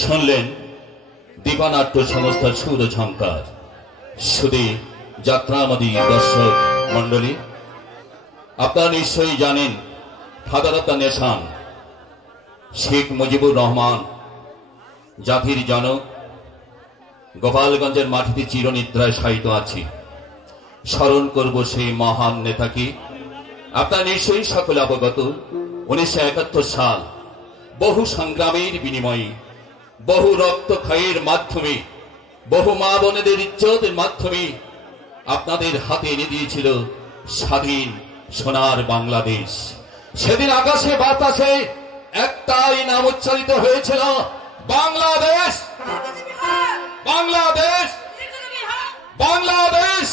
শুনলেন দীপানাট্য সংস্থার সুর ঝঙ্কার। সুদী যাত্রামদী দর্শক মন্ডলী, আপনারা নিশ্চয়ই জানেন father of the nation Sheikh Mujibur Rahman জাতির জনক গোপালগঞ্জের মাটিতে চিরনিদ্রায় শায়িত আছি। স্মরণ করব সেই মহান নেতাকে। আপনারা নিশ্চয়ই সকলে অবগত, 1971 সাল বহু সংগ্রামের বিনিময়ে, বহু রক্তক্ষয়ের মাধ্যমে, বহু মা বোনেদের ইজ্জতের মাধ্যমে আপনাদের হাতে এনে দিয়েছিল স্বাধীন সোনার বাংলাদেশ। সেদিন আকাশে বাতাসে একটাই নাম উচ্চারিত হয়েছিল, বাংলাদেশ, বাংলাদেশ, বাংলাদেশ।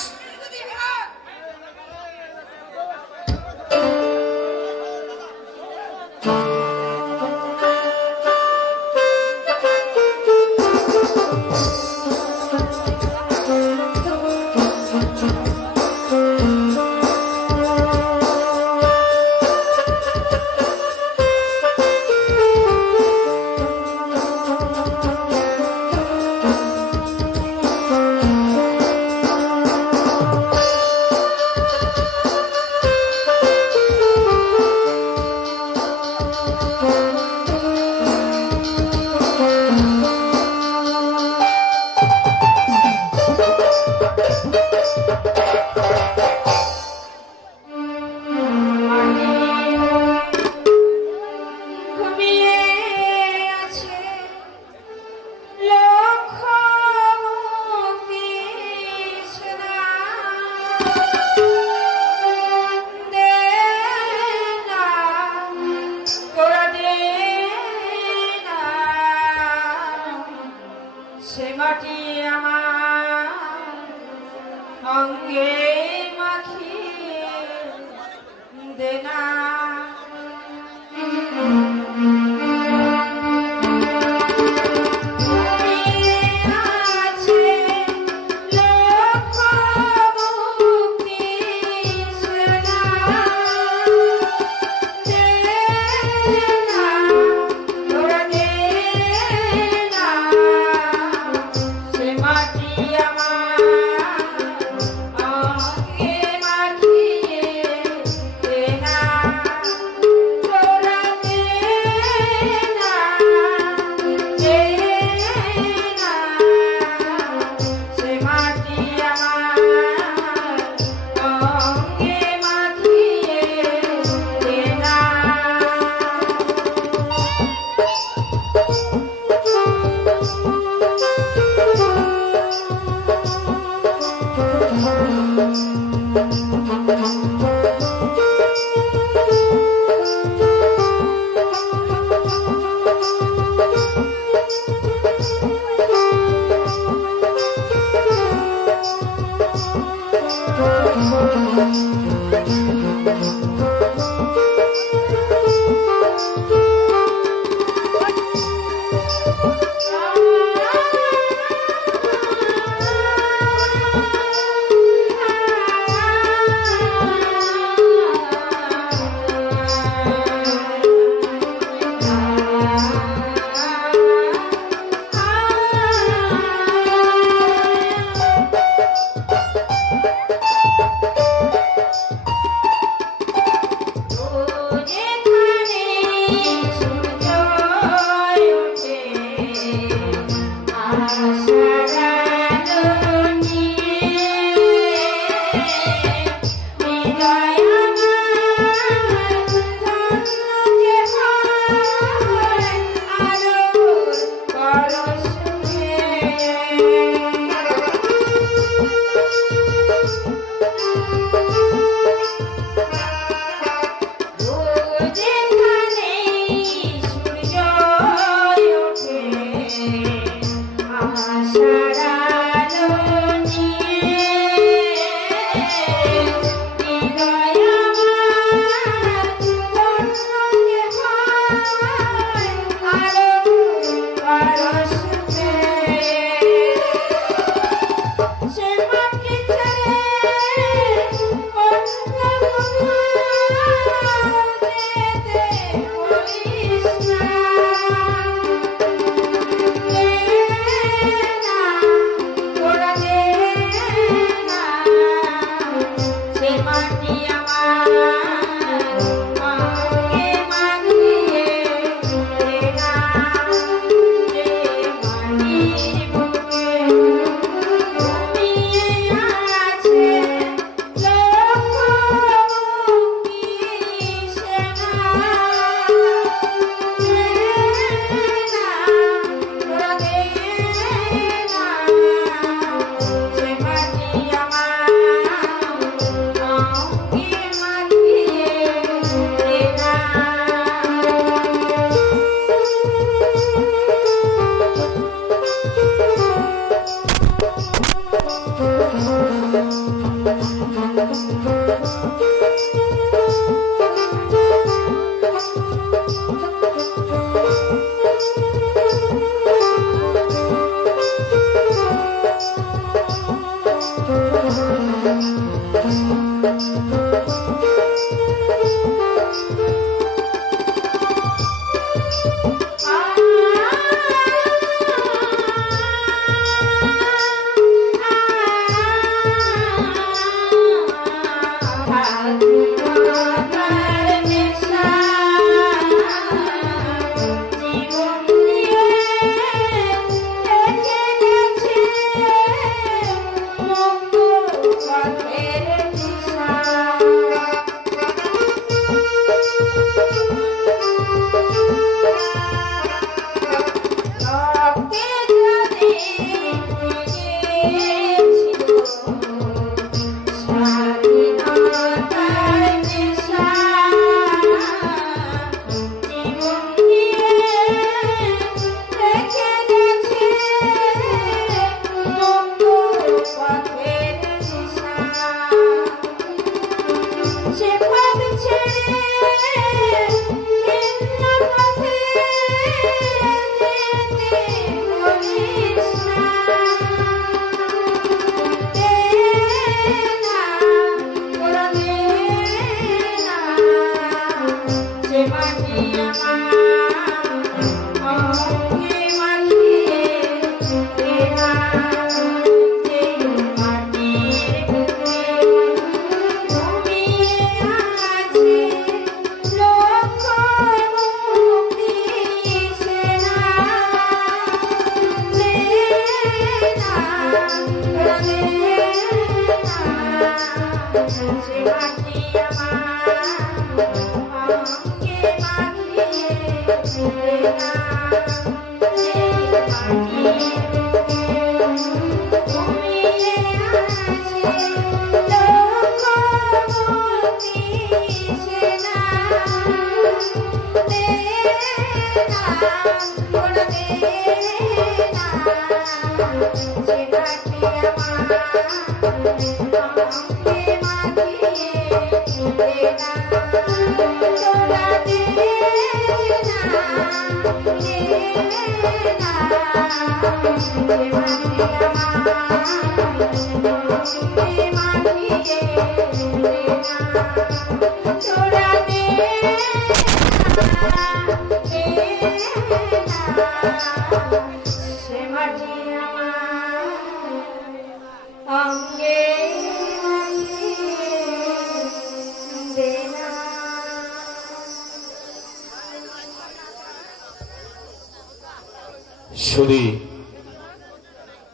শুধু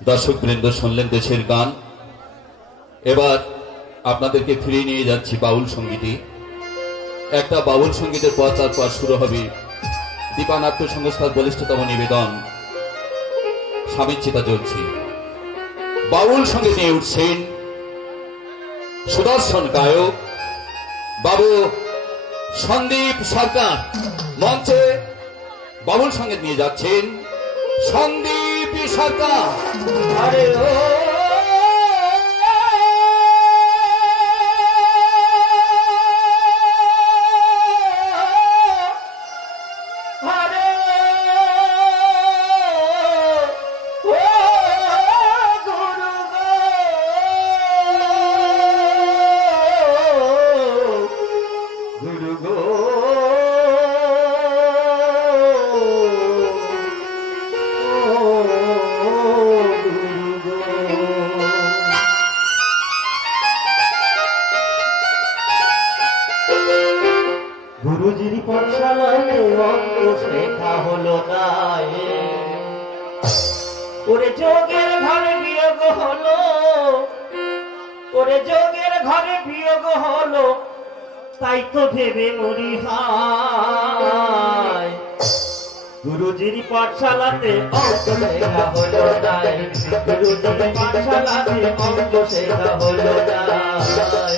দর্শক বৃন্দ শুনলেন দেশের গান। এবার আপনাদেরকে ফিরিয়ে নিয়ে যাচ্ছি বাউল সঙ্গীতে। একটা বাউল সঙ্গীতের পর তারপর শুরু হবে দীপানাট্য সংস্থার বলিষ্ঠতম নিবেদন স্বামীর চিতা জ্বলছে। বাউল সঙ্গীত নিয়ে উঠছেন সুদর্শন গায়ক বাবু সন্দীপ সরকার। মঞ্চে বাউল সঙ্গীত নিয়ে যাচ্ছেন সন্দীপ সরকার। আরে ও গুরুজির পাঠশালায় অঙ্ক শেখা হলো তাই, ওরে যোগের ঘরে বিয়োগ হলো, ওরে যোগের ঘরে বিয়োগ হলো, তাই তো ভেবে মরি হায়। গুরুজির পাঠশালাতে অঙ্ক শেখা হলো তাই, গুরুজির পাঠশালাতে অঙ্ক শেখা হলো তাই।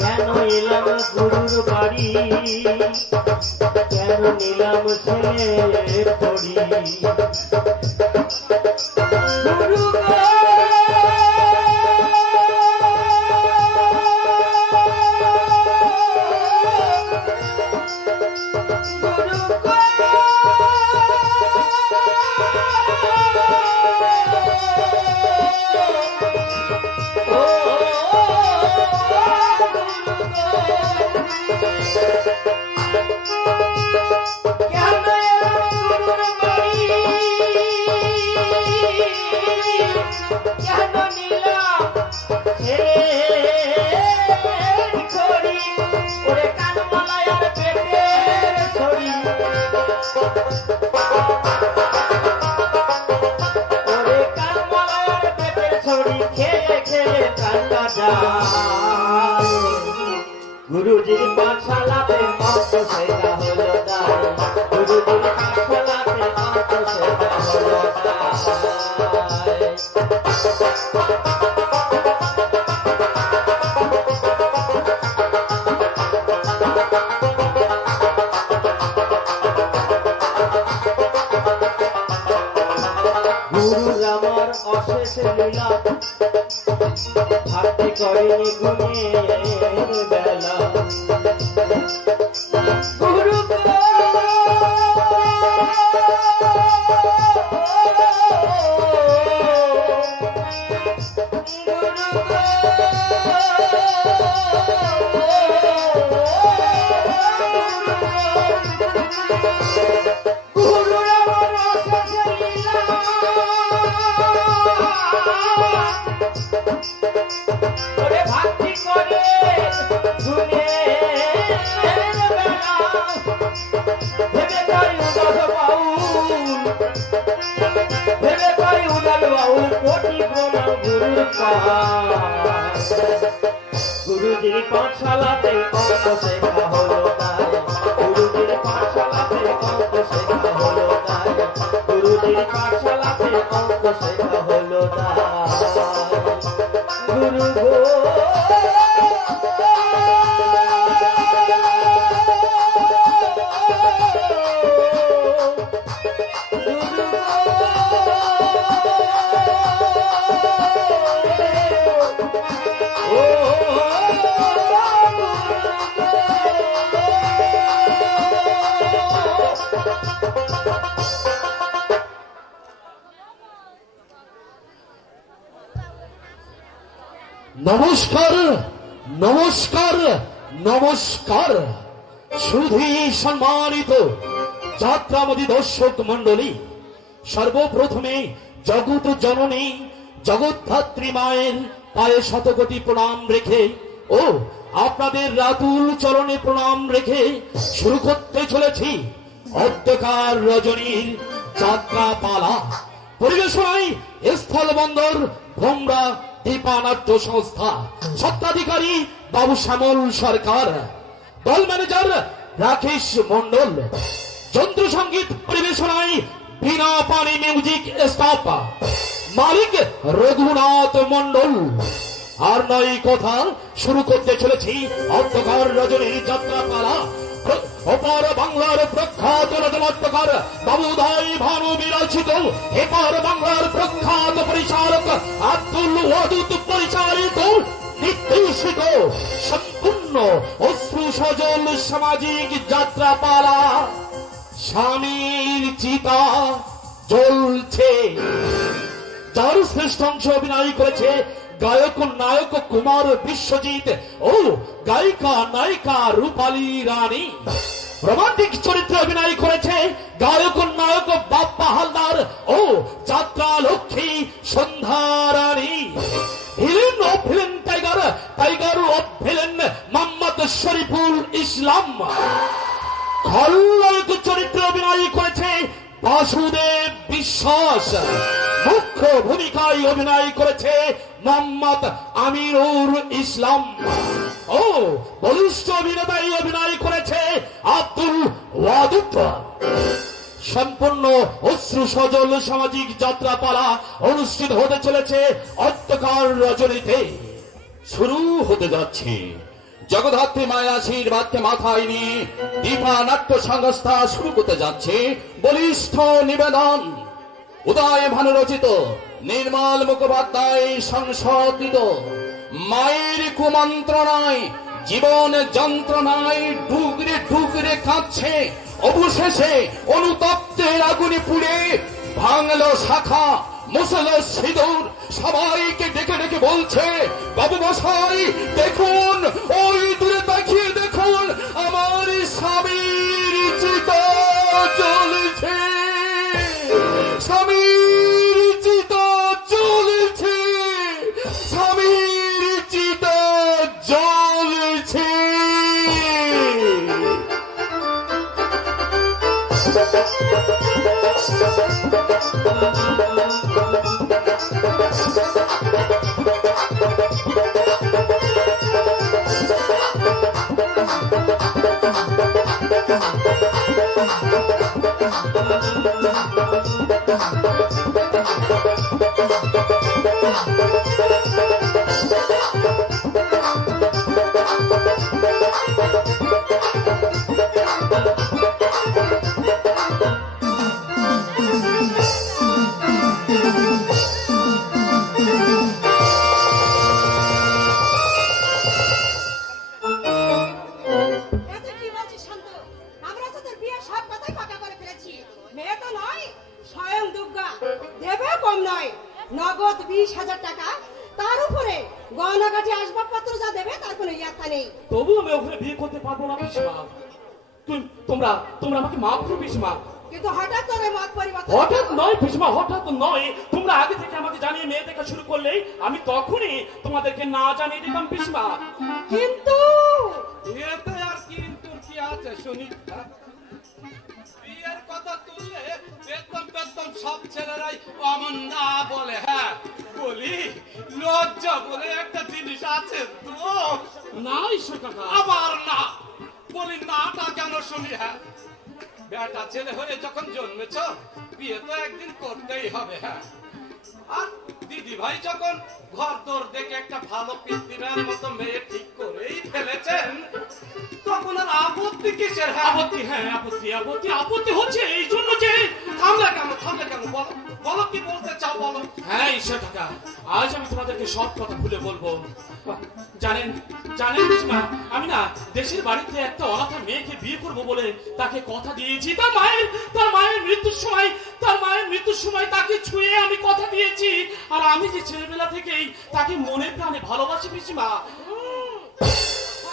কেন এলাম গুরুর বাড়ি, কেন নিলাম ছেলে পড়ি, গুরু গো গুরু গো গুরুজির পাঠশালাতে অঙ্ক শেখা হলো তাই, গুরুজির পাঠশালাতে অঙ্ক শেখা হলো তাই। গুরুর আমার অশেষ লীলা, হাতে করেনি গুণের বেলা, গুরু গো গুরুর আমার অশেষ লীলা, ওরে ভক্তি করে গুণের বেলা, ভেবে পাই উদাস বাউল, ভেবে পাই উদাস বাউল, কোটি প্রণাম গুরুর পায়। গুরুজির পাঠশালাতে অঙ্ক শেখা হলো তাই, গুরুজির পাঠশালাতে অঙ্ক শেখা হলো তাই, গুরুজির পাঠশালাতে অঙ্ক শেখা হলো তাই। গুরু গো নমস্কার, নমস্কার, নমস্কার। সুধী সম্মানিত যাত্রামদী দর্শক মণ্ডলী, সর্বপ্রথমে জগৎ জননী জগদ্ধাত্রী মায়ের পায়ে শতকোটি প্রণাম রেখে ও আপনাদের রাতুল চরণে প্রণাম রেখে শুরু করতে চলেছি অন্ধকার রজনীর যাত্রা পালা। পরিবেশনায় স্থলবন্দর ভোমরা দীপানাট্য সংস্থা, স্বত্বাধিকারী বাবু শ্যামল সরকার, দল ম্যানেজার রাকেশ মন্ডল, যন্ত্র সঙ্গীত পরিবেশনায় বিনা পানি মিউজিক স্টাফ, মালিক রঘুনাথ মন্ডল। আর নয় কথা, শুরু করতে চলেছি অন্ধকার রজনীর যাত্রা পালা। অপার বাংলার প্রখ্যাত রচনাত্মকার বাবুধাই ভানু বিরচিত, এপার বাংলার প্রখ্যাত পরিচালক আব্দুল ওয়াদুদ পরিচালিত নির্দেশিত সম্পূর্ণ অশ্রু সজল সামাজিক যাত্রা পালা স্বামীর চিতা জ্বলছে, যার শ্রেষ্ঠ অংশ অভিনয় করেছে গায়ক নায়ক কুমার বিশ্বজিৎ ও গায়িকা নায়িকা রূপালী রানী। রোমান্টিক চরিত্রে অভিনয় করেছে গায়ক নায়ক বাপ্পা হালদার ও যাত্রা লক্ষ্মী সন্ধ্যা রানী। ভিলেন ও ভিলেন টাইগার, টাইগার ও ভিলেন মোহাম্মদ শরীফুল ইসলাম। খলনায়ক চরিত্রে অভিনয় করেছে বাসুদেব বিশ্বাস। মুখ্য ভূমিকায় অভিনয় করেছে মোহাম্মদ আমিরুল ইসলাম ও বলিষ্ঠ অভিনেতায় অভিনয় করেছে আব্দুল ওয়াদুদ। সম্পূর্ণ অশ্রু সজল সামাজিক যাত্রাপালা অনুষ্ঠিত হতে চলেছে অন্ধকার রজনীতে। শুরু হতে যাচ্ছে জগদ্ধাত্রী মায়ের আশীর্বাদকে মাথায় নিয়ে দীপা নাট্য সংস্থা শুরু করতে যাচ্ছে বলিষ্ঠ নিবেদন। উদয় ভানু রচিত, নির্মল মুখোপাধ্যায় সংশোধিত, মায়ের কুমন্ত্রণায় জীবন যন্ত্রণায় ডুগরে ডুগরে কাঁদছে, অবশেষে অনুতপ্তের আগুনে পুড়ে ভাঙলো শাখা, মুসলো সিঁদুর, সবাইকে ডেকে ডেকে বলছে, বাবু মশাই দেখুন, ওই দূরে তাকিয়ে দেখুন, আমার স্বামীর চিতা জ্বলছে, স্বামীর চিতা জ্বলছে, স্বামীর চিতা জ্বলছে। নগদ 20,000 টাকা, তার উপরে গয়নাগাটি আসবাবপত্র যা দেবে তার কোনো ইয়াত্তা নেই। তবু আমি ওখানে বিয়ে করতে পারবো না পিসমা। তোমরা তোমরা আমাকে মাফ করো পিসমা। কিন্তু হঠাৎ করে মত পরিবর্তন। হঠাৎ নয় পিসমা, হঠাৎ নয়। তোমরা আগে থেকে আমাকে জানিয়ে মেয়ে দেখা শুরু করলেই আমি তখনই তোমাদেরকে না জানিয়ে দিতাম পিসমা। কিন্তু এতে আর কিন্তু কি আছে শুনি? বিয়ের কথা তুললে বেতন বেতন সব ছেলেরাই অমন না বলে। হ্যাঁ বলি, লজ্জা বলে একটা জিনিস আছে তো। না ঈশ্বর কাকা, আবার না বলি, নাটা কেন শুনি? হ্যাঁ, বেটা ছেলে হয়ে যখন জন্মেছ, বিয়ে তো একদিন করতেই হবে। হ্যাঁ, আর দিদি ভাই যখন ঘর দোর দেখে একটা ভালো পিতৃরার মতো মেয়ে ঠিক করেই ফেলেছেন, তখন আর আপত্তি কিসের? আপত্তি, হ্যাঁ আপত্তি, আপত্তি, আপত্তি হচ্ছে এই জন্য যে থামলে কেন? থামলে কেন? বলো বলো, কি বলতে চাও বলো। হ্যাঁ ঈশ্বর কাকা, আজ আমি তোমাদেরকে সব কথা খুলে বলবো। জানেন জানেন পিসমা, আমি না দেশের বাড়িতে একটা অনাথা মেয়েকে বিয়ে করব বলে তাকে কথা দিয়েছি। তার মায়ের মৃত্যুর সময় তাকে ছুঁয়ে আমি কথা দিয়েছি। আর আমি যে ছেলেবেলা থেকেই তাকে মনে প্রাণে ভালোবাসি পিসমা।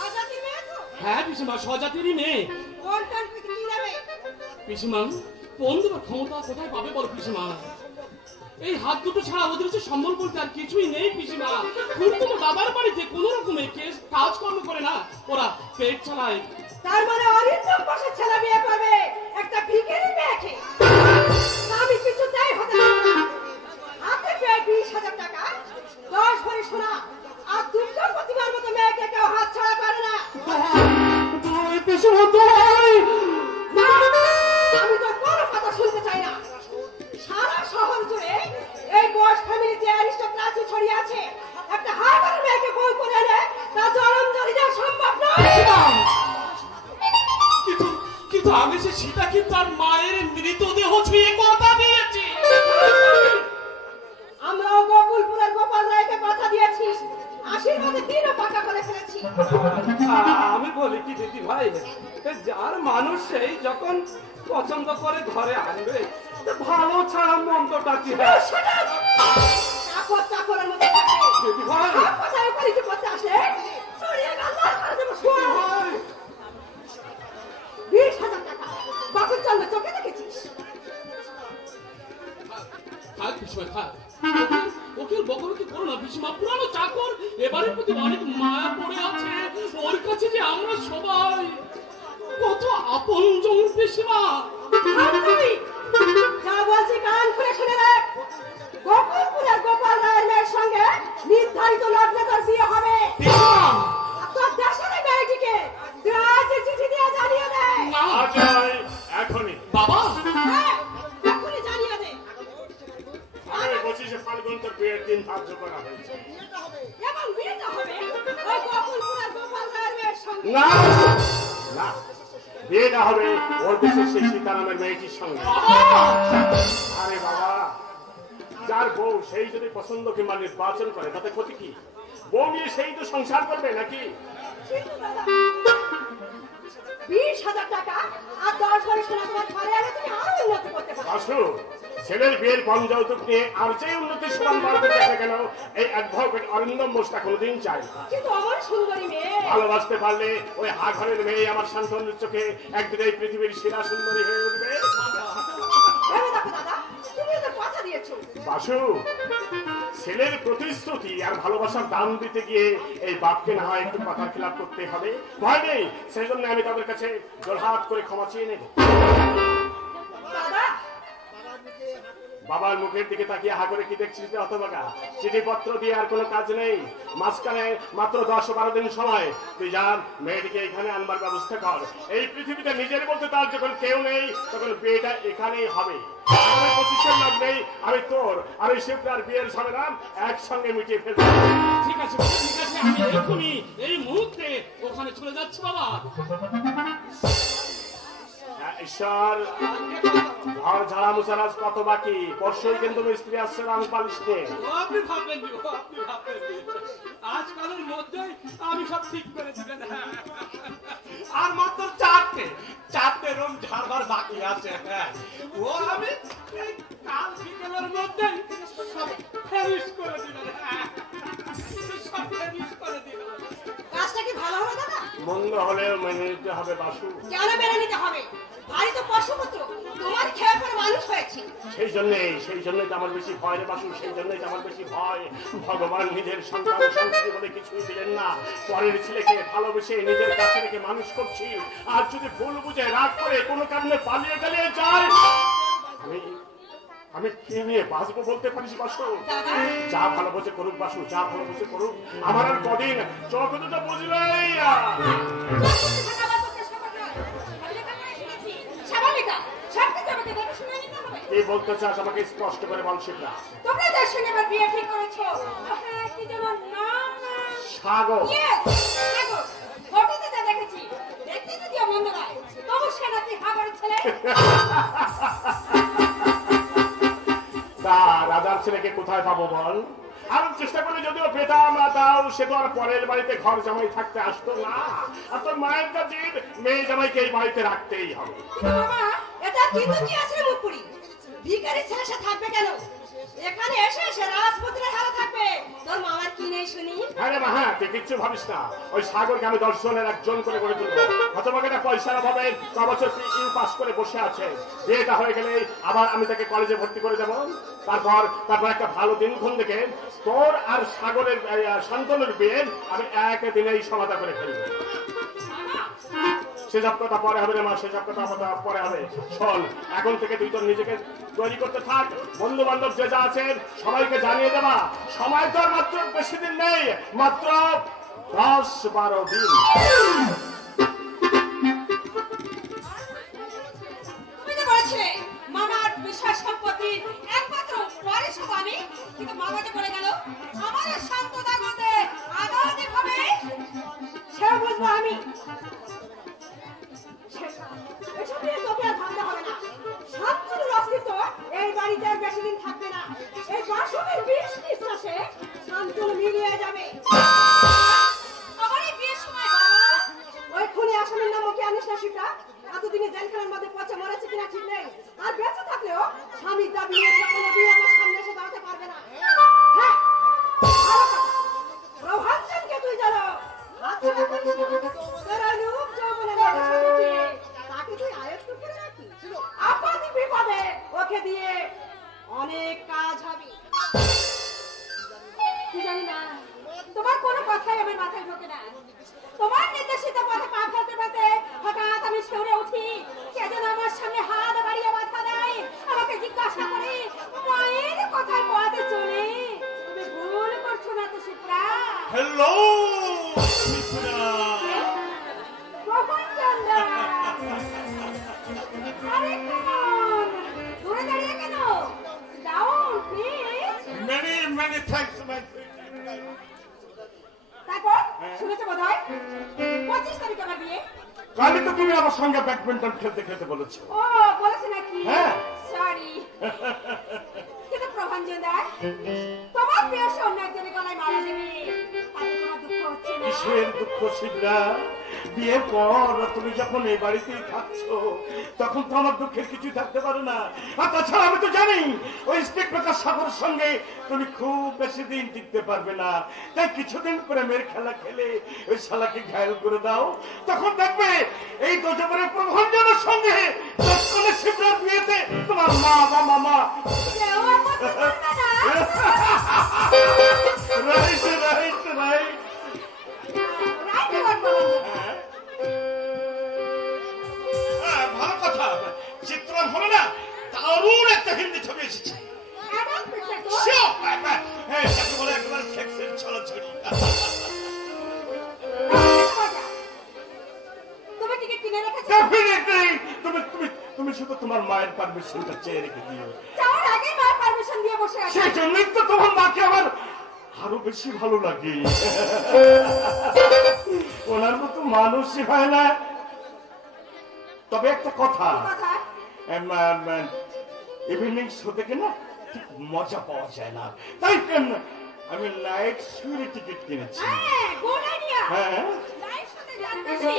অজাতি মেয়ে তো, পিসিমা স্বজাতিরই মেয়ে। কোন কোন কি নেবে? পিসিমা কোন দেবার ক্ষমতা কোথায় পাবে বল পিসিমা? এই হাত দুটো ছাড়া ওদের হচ্ছে সম্বল বলতে আর কিছুই নেই পিসিমা। কুর্তুম বাবার বাড়িতে কোন রকমে কাজকর্ম করে না, ওরা পেট চালায়। তার মানে অরিন্দম বসে ছেলে বিয়ে করবে একটা ভিখারি মেয়েকে? আমি কিছুতেই হতে দেব না। হাতে পেয়ে 20,000 টাকা, 10 ভরি সোনা আর দুর্গা প্রতিমার মতো মেয়েকে কেউ হাত ছাড়া করে না। না, আমি তো কোনো কথা শুনতে চাই না। সারা শহর জুড়ে এই বয়স ফ্যামিলি যে অ্যারিস্টোক্রাসি ছড়িয়ে আছে, একটা হাড় মেয়েকে বউ করে এনে তা জলঞ্জলি দেওয়া সম্ভব নয়। কিন্তু কিন্তু আমি সে সীতাকে তার মায়ের মৃতদেহ ছুঁয়ে কথা দিয়েছি। আমরাও গোকুলপুরের গোপাল রায়কে কথা দিয়েছি, আশীর্বাদে দিনও পাকা করে ফেলেছি। আমি বলি কি দিদি ভাই, যার মানুষ সেই যখন পছন্দ করে ঘরে আনবে, তো ভালো ছাড়া মন্দটা কি? চাকর চাকরের মধ্যে থাকে। দিদি ভাই, সব কথার উপরে কি করতে আসে? চড়িয়ে গাল্লার করে দেবো শোন। 20,000 টাকা বাপুর জন্মে চোখে দেখেছিস? থাক পিসিমা থাক, ওকে বকরকে করো না পিসিমা। পুরানো চাকর এবারের প্রতি অনেক মায়া পড়ে আছে। ওর কাছে যে আমরা সবাই কত আপনজন পিসিমা। আর তুই যা বলছি কান খুলে শুনে রাখ। গোকুলপুরের গোপাল রায়ের মেয়ের সঙ্গে নির্ধারিত লগ্নে তোর বিয়ে হবে। আর তোর দেশের এই মেয়েটিকে তুই আজ চিঠি দিয়ে জানিয়ে দে। না এখনই বাবা, হ্যাঁ, এক্ষুনি জানিয়ে দে। আমি 25শে ফাল্গুন তোর বিয়ের দিন ধার্য করা হয়েছে। এবং বিয়েটা হবে ওই গোকুলপুরের গোপাল রায়ের মেয়ের সঙ্গে। না না, বিয়েটা হবে ওর দেশের সেই সীতারামের মেয়েটির সঙ্গে। আরে বাবা, যার বউ সেই যদি পছন্দ কিংবা নির্বাচন করে তাতে ক্ষতি কি? বউ নিয়ে সেই তো সংসার করবে নাকি? কিন্তু দাদা, 20,000 টাকা আর 10 ভরি সোনা তোমার ঘরে এলে তুমি আরো উন্নতি করতে পারো। আসু, ছেলের বিয়ের পণ যৌতুক নিয়ে আর যে উন্নতির সমান বাড়তে দেখে কেন এই অ্যাডভোকেট অরিন্দম বোসটা কোনোদিন চাই না। কিন্তু আমার সুন্দরী মেয়ে ভালোবাসতে পারলে ওই হা ঘরের মেয়ে আমার শান্তনুর চোখে একদিন এই পৃথিবীর সেরা সুন্দরী হয়ে উঠবে। ভেবে দেখো দাদা, তুমি ওদের কথা দিয়েছো। বাসু, ছেলের প্রতিশ্রুতি আর ভালোবাসার দাম দিতে গিয়ে এই বাপকে না হয় একটু কথার খেলাপ করতে হবে। ভয় নেই, সেই জন্য আমি তাদের কাছে জোড়হাত করে ক্ষমা চেয়ে নেব। দাদা, বাবার মুখের দিকে তাকিয়ে হা করে কি দেখছিস রে হতভাগা? চিঠিপত্র দিয়ে আর কোনো কাজ নেই। মাঝখানে মাত্র 10-12 দিন সময়, তুই যা মেয়েটিকে এখানে আনবার ব্যবস্থা কর। এই পৃথিবীতে নিজের বলতে তার যখন কেউ নেই, তখন বিয়েটা এখানেই হবে। আমি 25-এর লগ্নেই আমি তোর আর ওই শিবরার বিয়ের ঝামেলা একসঙ্গে মিটিয়ে ফেলবো। ঠিক আছে বাবা, ঠিক আছে, আমি এক্ষুনি এই মুহূর্তে ওখানে চলে যাচ্ছি বাবা। ঈশ্বর, ঘর ঝাড়া মুছার আজ কত বাকি? পরশুই কিন্তু মিস্ত্রি আসছে রং পালিশ নিয়ে। আপনি ভাববেন নি, আপনি ভাববেন নি। আজকালের মধ্যেই আমি সব ঠিক করে দিবেন। আর মাত্র চারটে রুম ঝাড়বার বাকি আছে। ও আমি এই কাল বিকেলের মধ্যেই সব ফিনিশ করে দিবেন। সব ফিনিশ করে দিবেন। কাজটা কি ভালো হলো দাদা? মন্দ হলেও মেনে নিতে হবে বাসু। কেন মেনে নিতে হবে? বাড়ি তো পশুপুত্র, তোমার খেয়ে পরে মানুষ হয়েছে। সেই জন্যই তো আমার বেশি ভয় রে বাসু, সেই জন্যই তো আমার বেশি ভয়। ভগবান নিজের সন্তান সংস্কৃতি বলে কিছুই দিলেন না। পরের ছেলেকে ভালোবেসে নিজের কাছে রেখে মানুষ করছি, আর যদি ভুল বুঝে রাগ করে কোনো কারণে পালিয়ে যায়, আমি কি নিয়ে বাঁচবো বলতে পারিস বাসু? যা ভালো বোঝে করুক বাসু, যা ভালো বোঝে করুক। আমার আর কদিন চোখ দুটো বুঝলে কি বলতে চাস আমাকে স্পষ্ট করে বল শিবরা। তোমরা যার সঙ্গে আমার বিয়ে ঠিক করেছো, হ্যাঁ, কি যেন নাম? সাগর। Yes, সাগর। ফটোতে যা দেখেছি, দেখতে যদিও মন্দ নয়, তবু সে নাকি হাগরের ছেলে। তা রাজার ছেলেকে কোথায় পাবো বল? আর চেষ্টা করে যদিও পেতাম, তাও সে তো আর পরের বাড়িতে ঘর জামাই থাকতে আসতো না। আর তোর মায়ের কাছে মেয়ে জামাইকে এই বাড়িতে রাখতেই হবে। বাবা, এটা কিন্তু কি আছে মুখপুরি? ভিখারি ছেলে সে থাকবে কেন? এখানে এসে সে রাজপুত্রের হালে থাকবে। তোর মামার কি নেই শুনি? হ্যাঁ রে মা, হ্যাঁ, তুই কিচ্ছু ভাবিস না। ওই সাগরকে আমি 10 জনের একজন করে গড়ে তুলবো। হতভাগীটা পয়সার অভাবে কবছর ইউ পাস করে বসে আছে। বিয়েটা হয়ে গেলে আবার আমি তাকে কলেজে ভর্তি করে দেবো। তারপর একটা ভালো দিনক্ষণ দেখে তোর আর সাগরের শান্তনুর বিয়ে আমি একদিনেই সমাধা করে ফেলবো। সেসব কথা পরে হবে রে মা, সেসব কথা পরে হবে। শোন, এখন থেকে তুই তোর নিজেকে তৈরি করতে থাক। বন্ধু বান্ধব যে যা আছেন সবাইকে জানিয়ে দেবা। সময় তো আর মাত্র বেশি দিন নেই, মাত্র 10-12 দিন। তুমি যে বলেছিলে মামার বিশাল সম্পত্তির একমাত্র ওয়ারিশ হব আমি, কিন্তু মামা যে বলে গেল আমার আর শান্তদার মধ্যে আদালতে হবে, সেও বুঝবো আমি। এসব নিয়ে তোকে আর ভাবতে হবে না। শান্তনুর অস্তিত্ব এই বাড়িতে আর বেশি দিন থাকবে না। এই বাসনের বিষ নিঃশ্বাসে শান্তনু মিলিয়ে যাবে। আমার এই বিয়ের সময় বাবা ওই খুনি আসামির নাম ওকে আনিস না শিবরা। এতদিনে জেলখানার মধ্যে পচে মরেছে কিনা ঠিক নেই। আর বেঁচে থাকলেও স্বামীর দাবি নিয়ে কোনোদিন আমার সামনে এসে দাঁড়াতে পারবে না। হ্যাঁ, রোহানকে তুই জানো আচ্ছা তোরা রূপ যৌবনের স্বামীকে তাকে তুই আয়ত্ত করে রাখি। আপদ বিপদে ওকে দিয়ে অনেক কাজ হবে। কি জানি না, তোমার কোনো কথাই আমার মাথায় ঢোকে না। তোমার নির্দেশিত পথে পা ফেলতে ফেলতে হঠাৎ আমি শিউরে উঠি। কে যেন আমার সামনে হাত বাড়িয়ে বাধা দেয়, আমাকে জিজ্ঞাসা করে মায়ের কথায় পথে চলে। তুমি ভুল করছো না তো শিপ্রা? হ্যালো প্রভঞ্জনদা, আরে কেমন দূরে দাঁড়িয়ে কেন? Down please. মেনি থ্যাঙ্কস মাই। তারপর শুনেছো বোধহয় 25 তারিখে আমার বিয়ে। কালই তো তুমি আমার সঙ্গে ব্যাডমিন্টন খেলতে খেলতে বলেছো। ও বলেছে নাকি? হ্যাঁ। সরি। কিন্তু প্রভঞ্জনদা, তোমার প্রিয় অন্য একজনের গলায় মারা যাবে, তাতে তোমার দুঃখ হচ্ছে না? কিসের দুঃখ শিবরা? বিয়ের পর তুমি যখন এই বাড়িতেই থাকছো তখন তো আমার দুঃখের কিছুই থাকতে পারে না। আর তাছাড়া আমি তো জানি ওই ইন্সপেক্টর সাগরের সঙ্গে তুমি খুব বেশি দিন টিকতে পারবে না। তাই কিছুদিন প্রেমের খেলা খেলে ওই শালাকে ঘায়ল করে দাও। তখন দেখবে এই দোজবরের প্রভঞ্জনের সঙ্গে তৎক্ষণে শিবরার বিয়েতে তোমার মা বা মামা। কেউ আপত্তি করবে না? Right right right. রাইট এবার প্রভঞ্জনদা। ভালো কথা। চিত্রণ হলো না, দারুণ একটা হিন্দি ছবি এসেছে। অ্যাডাল্ট পিকচার তো? যাকে বলে একেবারে সেক্সের ছড়াছড়ি। তুমি টিকিট কিনে রেখেছো? Definitely! তুমি শুধু তোমার মায়ের পারমিশনটা চেয়ে রেখে দিও। যাওয়ার আগে মা পারমিশন দিয়ে বসে আছে। সেই জন্যই তো তোমার মাকে আমার আরো বেশি ভালো লাগে। ওনার মতো মানুষই হয় না। তবে একটা কথা, কথা ইভিনিং শো থেকে না ঠিক মজা পাওয়া যায় না। তাই আমি নাইট শোর টিকিট কিনেছি। হ্যাঁ, গুড আইডিয়া। হ্যাঁ লাইভ শোতে যাচ্ছি।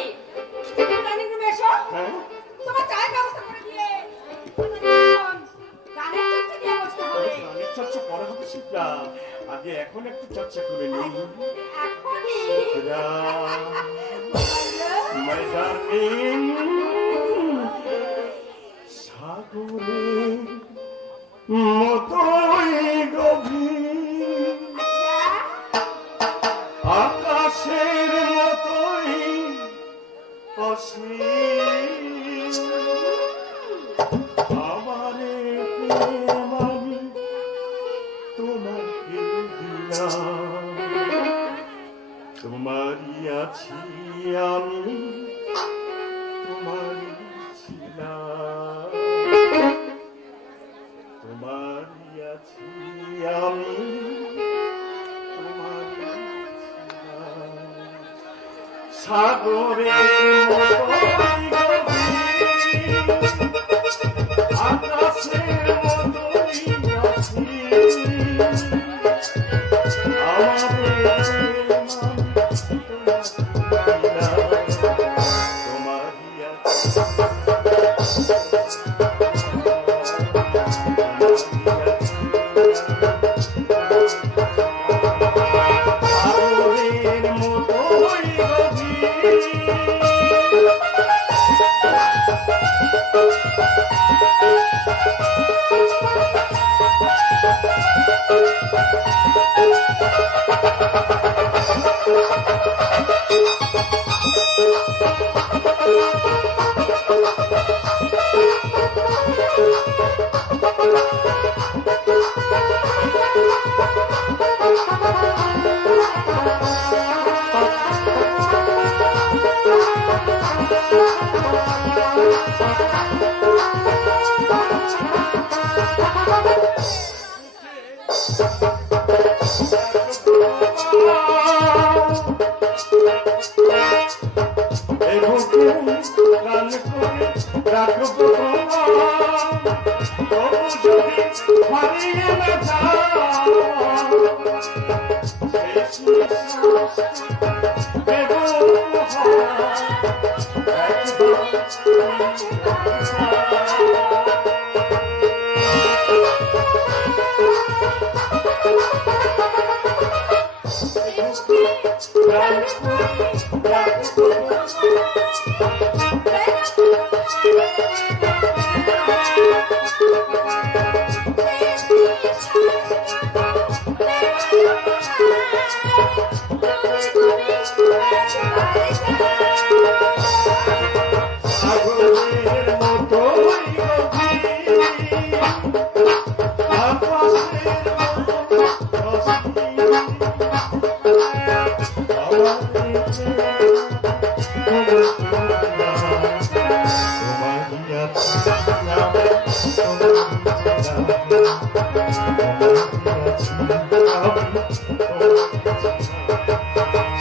ডাইনিং রুমে এসো। হ্যাঁ তোমার চায়ের ব্যবস্থা করে দিয়ে গানের চর্চা দিয়ে বসতে হবে। গানের চর্চা পরে হবে শিবরা, আগে এখন একটু চর্চা করে নিই। এখনই My darling, সাগরের মতোই গভীর, আকাশের মতোই অসীম, আমারে প্রেম আমি তোমাকে দিলাম, তোমারই আছি আমি, তোমারই ছিলাম, তোমারই আছি আমি, তোমারই ছিলাম, সাগরের মতোই গভীর, আকাশের মতোই অসীম,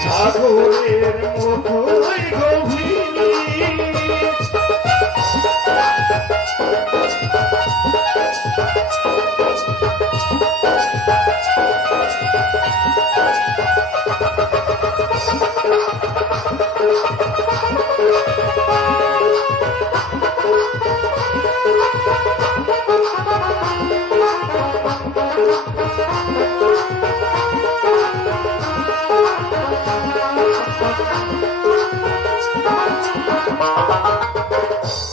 সাগরের মতোই গভীর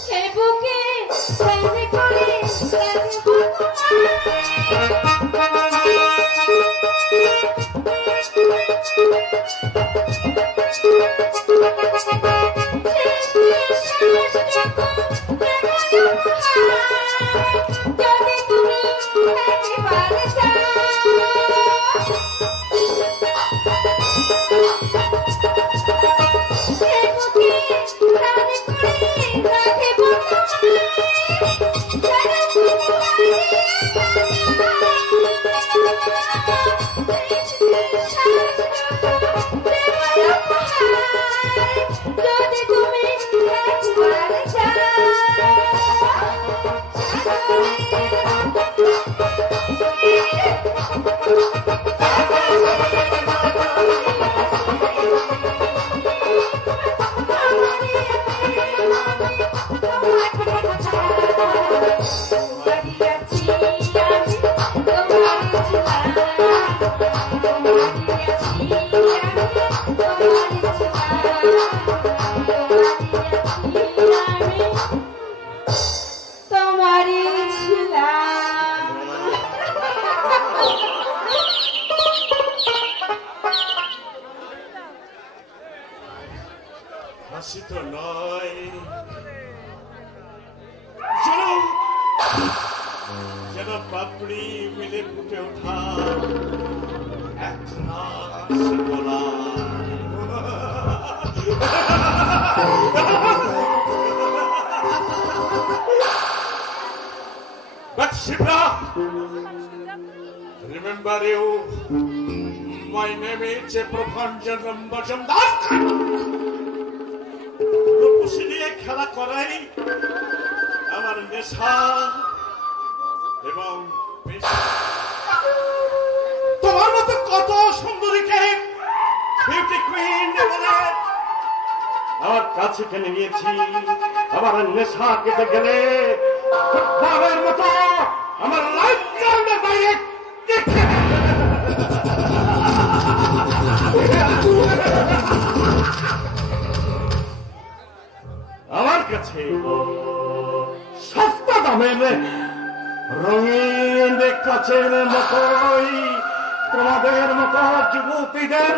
হে বুকে প্রেমে করে যদি তুমি একেবারে যদি তুমি একবারে তোমারই ছিলাম। হাসি তো নয় যেন যেন পাপড়ি মিলে ফুটে ওঠা এক নাচ গোলা But Shibra, remember you, my name is Prabhanjan Rambajamdas. রূপসী নিয়ে খেলা করাই আমার নেশা এবং পেশা। তোমার মতো কত সুন্দরীকে বিউটি কুইন বলে আমার কাছে টেনে নিয়েছি। আমার নেশা কেটে গেলে ফুটবলের মতো আমার লাইফ গ্রাউন্ডের বাইরে আমার কাছে সস্তা দামের রঙিন কাচের মতোই তোমাদের মতো যুবতীদের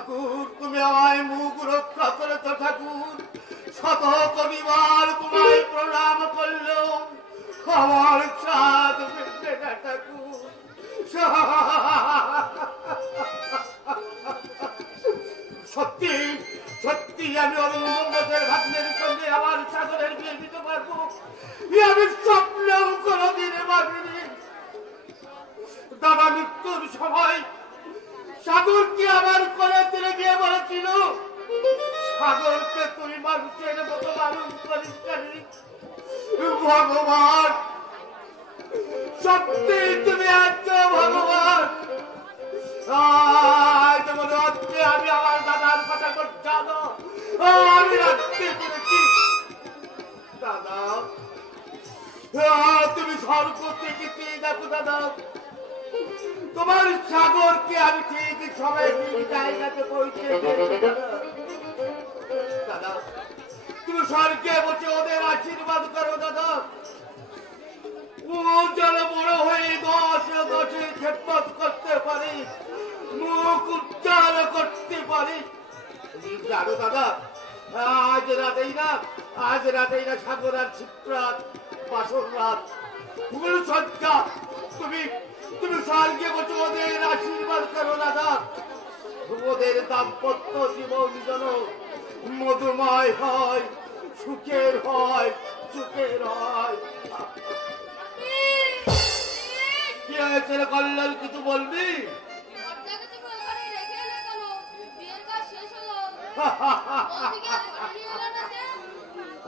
ঠাকুর তুমি আমায় মুখ রক্ষা করেছ ঠাকুর, শত কবিবার তোমায় প্রণাম করলেও আমার চাঁদ মিটবে না ঠাকুর। সত্যি সত্যি আমি অরুণের ভাগ্নের সঙ্গে আমার সাগরের বিয়ে দিতে পারবো, আমি স্বপ্নেও কোনোদিন ভাবিনি। দাদা মৃত্যুর সময় সাগরকে আমার কোলে তুলে গিয়ে বলেছিল, সাগরকে তুই মানুষের মতো মানুষ করিস জানি। ভগবান সত্যি তুমি আছো ভগবান। আজ মনে হচ্ছে আমি আমার দাদার কথা জানো, আমি রাখতে পেরেছি। দাদা তুমি স্বর্গ থেকে চেয়ে দেখো দাদা, তোমার সাগরকে আমি ঠিক সময় ঠিক জায়গাতে পৌঁছে দিয়েছি দাদা। তুমি স্বর্গে বসে ওদের আশীর্বাদ করো দাদা, ও যেন বড় হয়ে দশে খেদমত করতে পারি, মুখ উজ্জ্বল করতে পারি। জানো দাদা, আজ রাতেই না সাগর আর শিবরাত বাসর রাত সজ্জা, তুমি স্বর্গে বসে ওদের আশীর্বাদ করো দাদা, ওদের দাম্পত্য জীবন যেন মধুময় হয়, সুখের হয়, সুখের হয়। কি হয়েছে কল্যাণ, কিছু বলবি?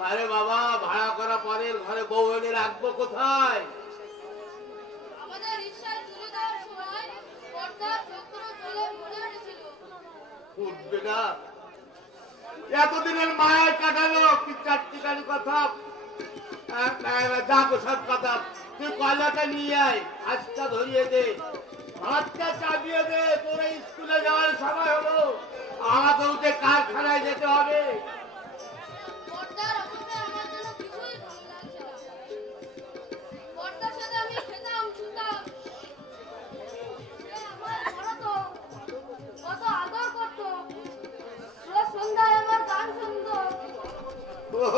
আরে বাবা, ভাড়া করা পরের ঘরে বউ এনে রাখবো কোথায়? উঠবে না, এতদিনের মায়ের কাটালো কি চারটিখানি কথা, দেখো সব কথা। তুই কয়লাটা নিয়ে আয়, হাতটা ধরিয়ে দে, হাতটা চাপিয়ে দে, তোর স্কুলে যাওয়ার সময় হলো, আমাকে উঠে কারখানায় যেতে হবে।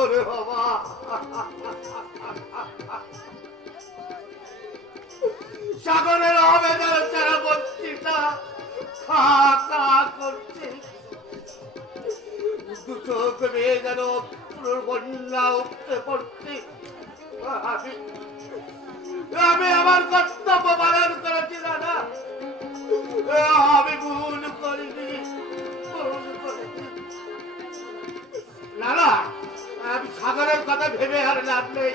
ওরে বাবা, সাগরের আবেদন ছাড়া বঞ্চিতা করছে, দুচোখ মেয়ে যেন বন্যা উঠতে পড়ছে। আমি আমার কর্তব্য পালন করেছি দাদা, আমি ভুল করিনি, না আমি সাগরের কথা ভেবে আর লাভ নেই।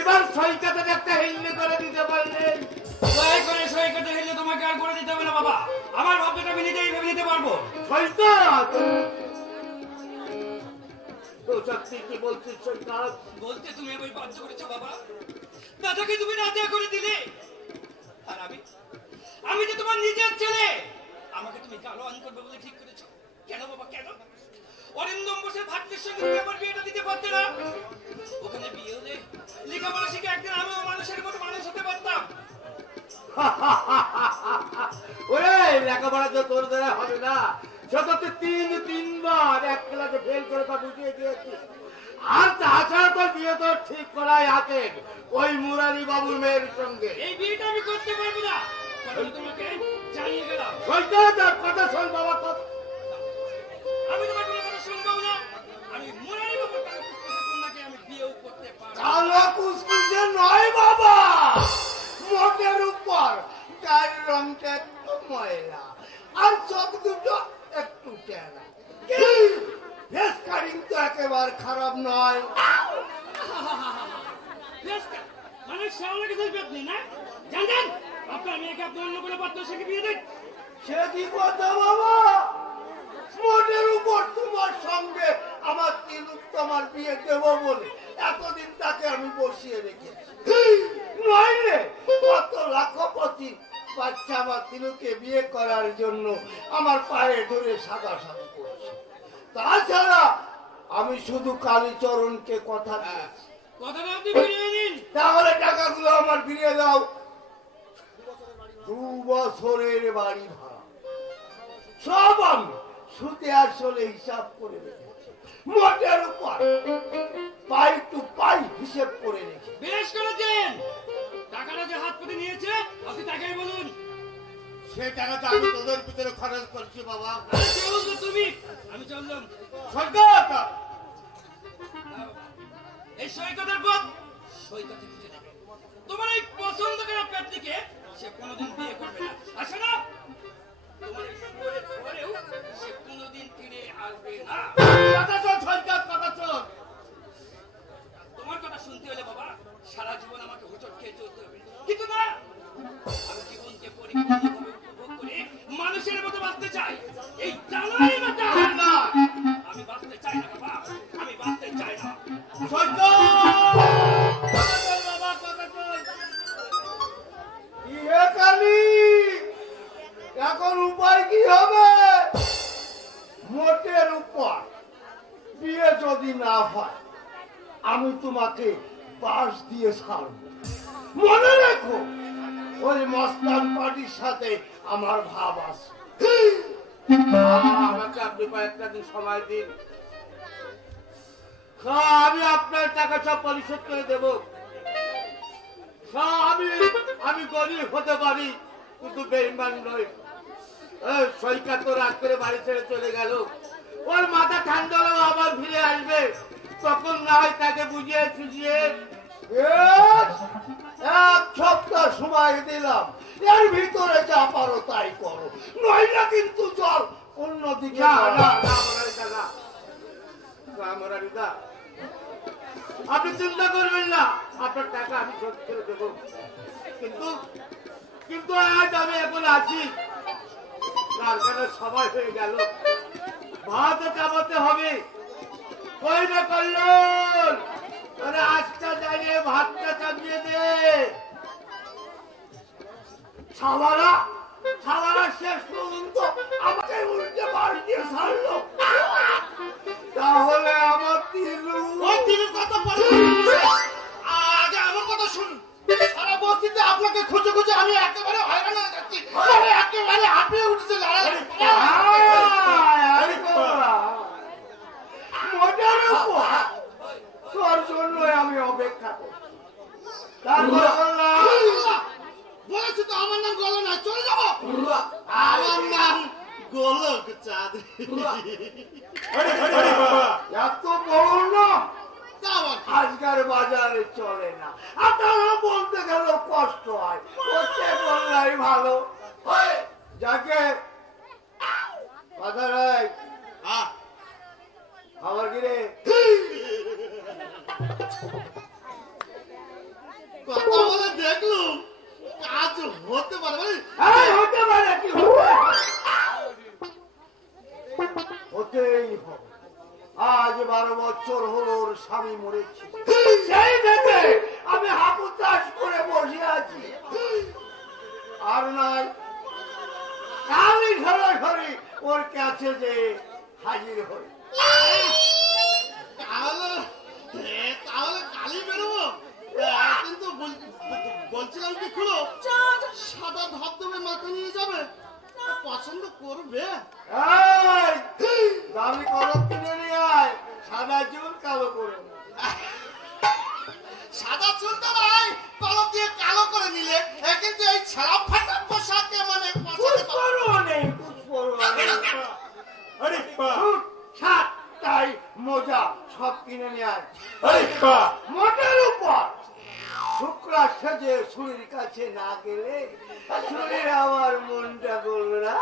এবার সৈকতের একটা হিল্লি করে দিতে পারলেন। সৈকতে হিল্লি তোমাকে আর করে দিতে হবে না বাবা, আমার ভাবনাটা আমি নিজেই ভেবে নিতে পারবো। সৈকত সত্যি কি বলছিস সৈকত? বলতে তুমি আমায় বাধ্য করেছো বাবা, দাদাকে তুমি না দেয়া করে দিলে, আর আমি যে তোমার নিজের ছেলে, আমাকে তুমি কালো আইন করবে বলে ঠিক করেছো। কেন বাবা কেন? অরিন্দম বসে ভাগ্যের সঙ্গে তুমি আমার বিয়েটা দিতে পারতে না? ওখানে বিয়ে হলে লেখাপড়া শিখে একদিন আমিও মানুষের মতো মানুষ হতে পারতাম। ওরে লেখাপড়া তো তোর দ্বারা হবে না, যত তিনবার এক ক্লাসে ফেল করে তা বুঝিয়ে দিয়েছি। আর তাছাড়া তোর বিয়ে তো ঠিক করাই আছে ওই মুরারি বাবুর মেয়ের সঙ্গে। এই বিয়েটা আমি করতে পারবো না, কারণ তোমাকে জানিয়ে গেলাম। কথা শোন বাবা, আমি তোমার কোনো কথা শুনবো না। আমি মুরারি বাবুর কন্যাকে আমি বিয়েও করতে পারবো। কালো কুসকুসে নয় বাবা, মোটের উপর, তার রংটা একটু ময়লা আর চোখ দুটো একটু টেরা। ফেস কাটিং তো একেবারে খারাপ নয়। মানে শ্যাওলা কিছু আপনি না জানেন, আপনার মেয়েকে আপনি অন্য কোনো পাত্র সাথে বিয়ে দেন। সে কি কথা বাবা, মোটের উপর তোমার সঙ্গে আমার তিলোত্তমার বিয়ে দেব বলে এতদিন তাকে আমি বসিয়ে রেখেছি। নয় রে, কত লাখপতি বাচ্চা আমার তিলুকে বিয়ে করার জন্য আমার পায়ে ধরে সাদা সাদা করছে। তাছাড়া আমি শুধু কালীচরণকে কথা দিয়েছি। কথাটা আপনি ফিরিয়ে দিন। তাহলে টাকাগুলো আমার ফিরিয়ে দাও। 2 বছরের বাড়ি ভাড়া সব আমি সুদে আসলে হিসাব করে রেখেছি, মোটের উপর পাই টু পাই হিসেব করে রেখেছি। বেশ করেছেন। টাকাটা যে হাত পেতে নিয়েছে আপনি তাকেই বলুন। সে টাকাটা আমি তোদের ভিতরে খরচ করছি বাবা। আরে কে বলছো তুমি? আমি চললাম। সৈকত, এই সৈকতের পথ সৈকতে খুঁজে দেবে। তোমার এই পছন্দ করা প্রার্থীকে সে কোনোদিন বিয়ে করবে না। আসে না? তোমার এই শুয়োরের পরেও সে কোনোদিন ফিরে আসবে না। কথা চল সৈকত, কথা চল। তোমার কথা শুনতে হলে বাবা সারা জীবন আমাকে হোঁচট খেয়ে চলতে হবে। কিন্তু না, আমি জীবনকে পরিপূর্ণভাবে উপভোগ করে মানুষের মতো বাঁচতে চাই। এই জানোয়ারের মতো না, আমি বাঁচতে চাই না বাবা, আমি বাঁচতে চাই না। সৈকত, কথা চল বাবা, কথা চল। ইয়ে কালী, এখন উপায় কি হবে? মোটের উপর বিয়ে যদি না হয় আমি তোমাকে বাস দিয়ে ছাড়ব। মনে রেখো, ওই মস্তান পার্টির সাথে আমার ভাব আছে। আমাকে আপনি কয়েকটা দিন সময় দিন, আমি আপনার টাকা সব পরিশোধ করে দেব। আমি গরিব হতে পারি কিন্তু বেঈমান নই। সৈকত তো রাগ করে বাড়ি ছেড়ে চলে গেল, ওর মাথা ঠান্ডা হলেও আবার ফিরে আসবে। তখন না হয় তাকে বুঝিয়ে সুঝিয়ে এক সপ্তাহ সময় দিলাম, এর ভিতরে যা পারো তাই করো, নইলে কিন্তু চল অন্যদিকে। আপনি চিন্তা করবেন না, আপনার টাকা আমি শোধ করে দেব। কিন্তু কিন্তু আজ আমি এখন আছি, কারখানার সময় হয়ে গেল, ভাত চাপাতে হবে। কই না কল্যাণ, আরে আজটা দাঁড়িয়ে ভাতটা চাপিয়ে দে। ছাওয়ারা শেষ পর্যন্ত আমাকে উল্টে বাড়ি দিয়ে ছাড়লো। তাহলে আমার তিলুর কথা বলে আগে আমার কথা শুন। সারা বস্তিতে আপনাকে খুঁজে খুঁজে আমি একেবারে হয়রান হয়ে যাচ্ছি, একেবারে হাঁপিয়ে উঠেছে। তোর জন্য আমি অপেক্ষা করছি। বলেছি তো আমার নাম গোলক না, চলে যাবো। আমার নাম গোলক চাঁদ। এত বড় না আজকাল বাজারে চলে না, আপনারা বলতে গেলে কষ্ট হয়, করতে বললাই ভালো। যাকে কথা নাই আমার গিরে কথা বলে দেখলো কাজ হতে পারে, হতে পারে কি হতেই হবে। আজ 12 বছর হলো ওর স্বামী মরেছে, সেই ভেবে আমি হাপুতাস করে বসে আছি। আর নাই কালই সরাসরি ওর কাছে যে হাজির হই। তাহলে কালই বেরোবো। কিন্তু বলছিলাম কি খুলো, সাদা ধবধবে মাথা নিয়ে যাবে, পছন্দ করবে। দামি কলম কিনে নিয়ে আয়, সাদা চুল কালো করে। সাদা চুল তো নাই, কলম দিয়ে কালো করে নিলে কিন্তু এই ছাড়া ফাটা পোশাকে মানে তাই মোজা সব কিনে নিয়ে আয়। মোটের উপর শুক্রা সেজে ছুরির কাছে না গেলে ছুরির আমার মনটা করবে না।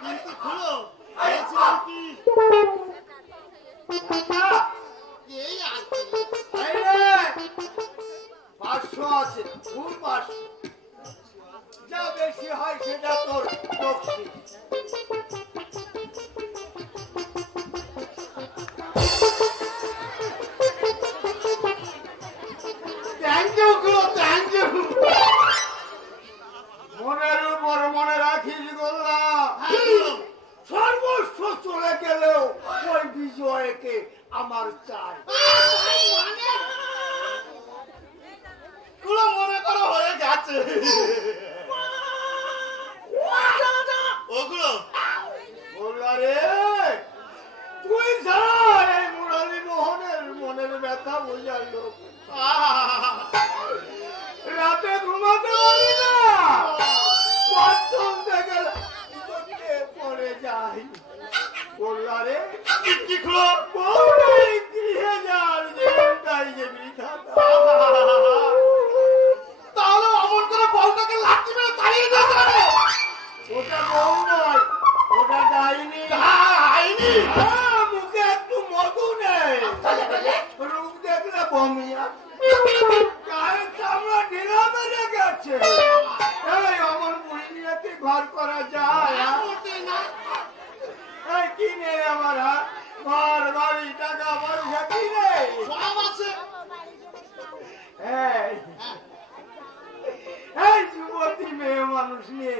কিন্তু খুলো কি এই 500 আছে, ফুল 500, যা বেশি হয় সেটা তোর বকশিশ। মনের উপর মনে রাখিস গোল্লা, সর্বস্ব চলে গেলেও ওই বিজয়কে আমার চাই। মনে করো হয়ে গেছে ওগুলো করলা রে? কি খুলো বউটাই গৃহে যার জীবনটাই যে বৃথা তাহলে অমন করে বউটাকে লাঠি মেরে তাড়িয়ে দিতে হবে। ওটা বউ নয়, ওটা ডাইনি। আইনি মুখে একটু মধু নেই, রূপ দেখলে বমি আসে। গায়ের চামড়া ঢিলা বেড়ে গেছে। এই অমর বুড়ি নিয়ে কি ঘর করা যায়? এই কি নেই আমার হাত? ঘর বাড়ি টাকা পয়সা কি নেই? সব আছে। এই যুবতী মেয়ে মানুষ নিয়ে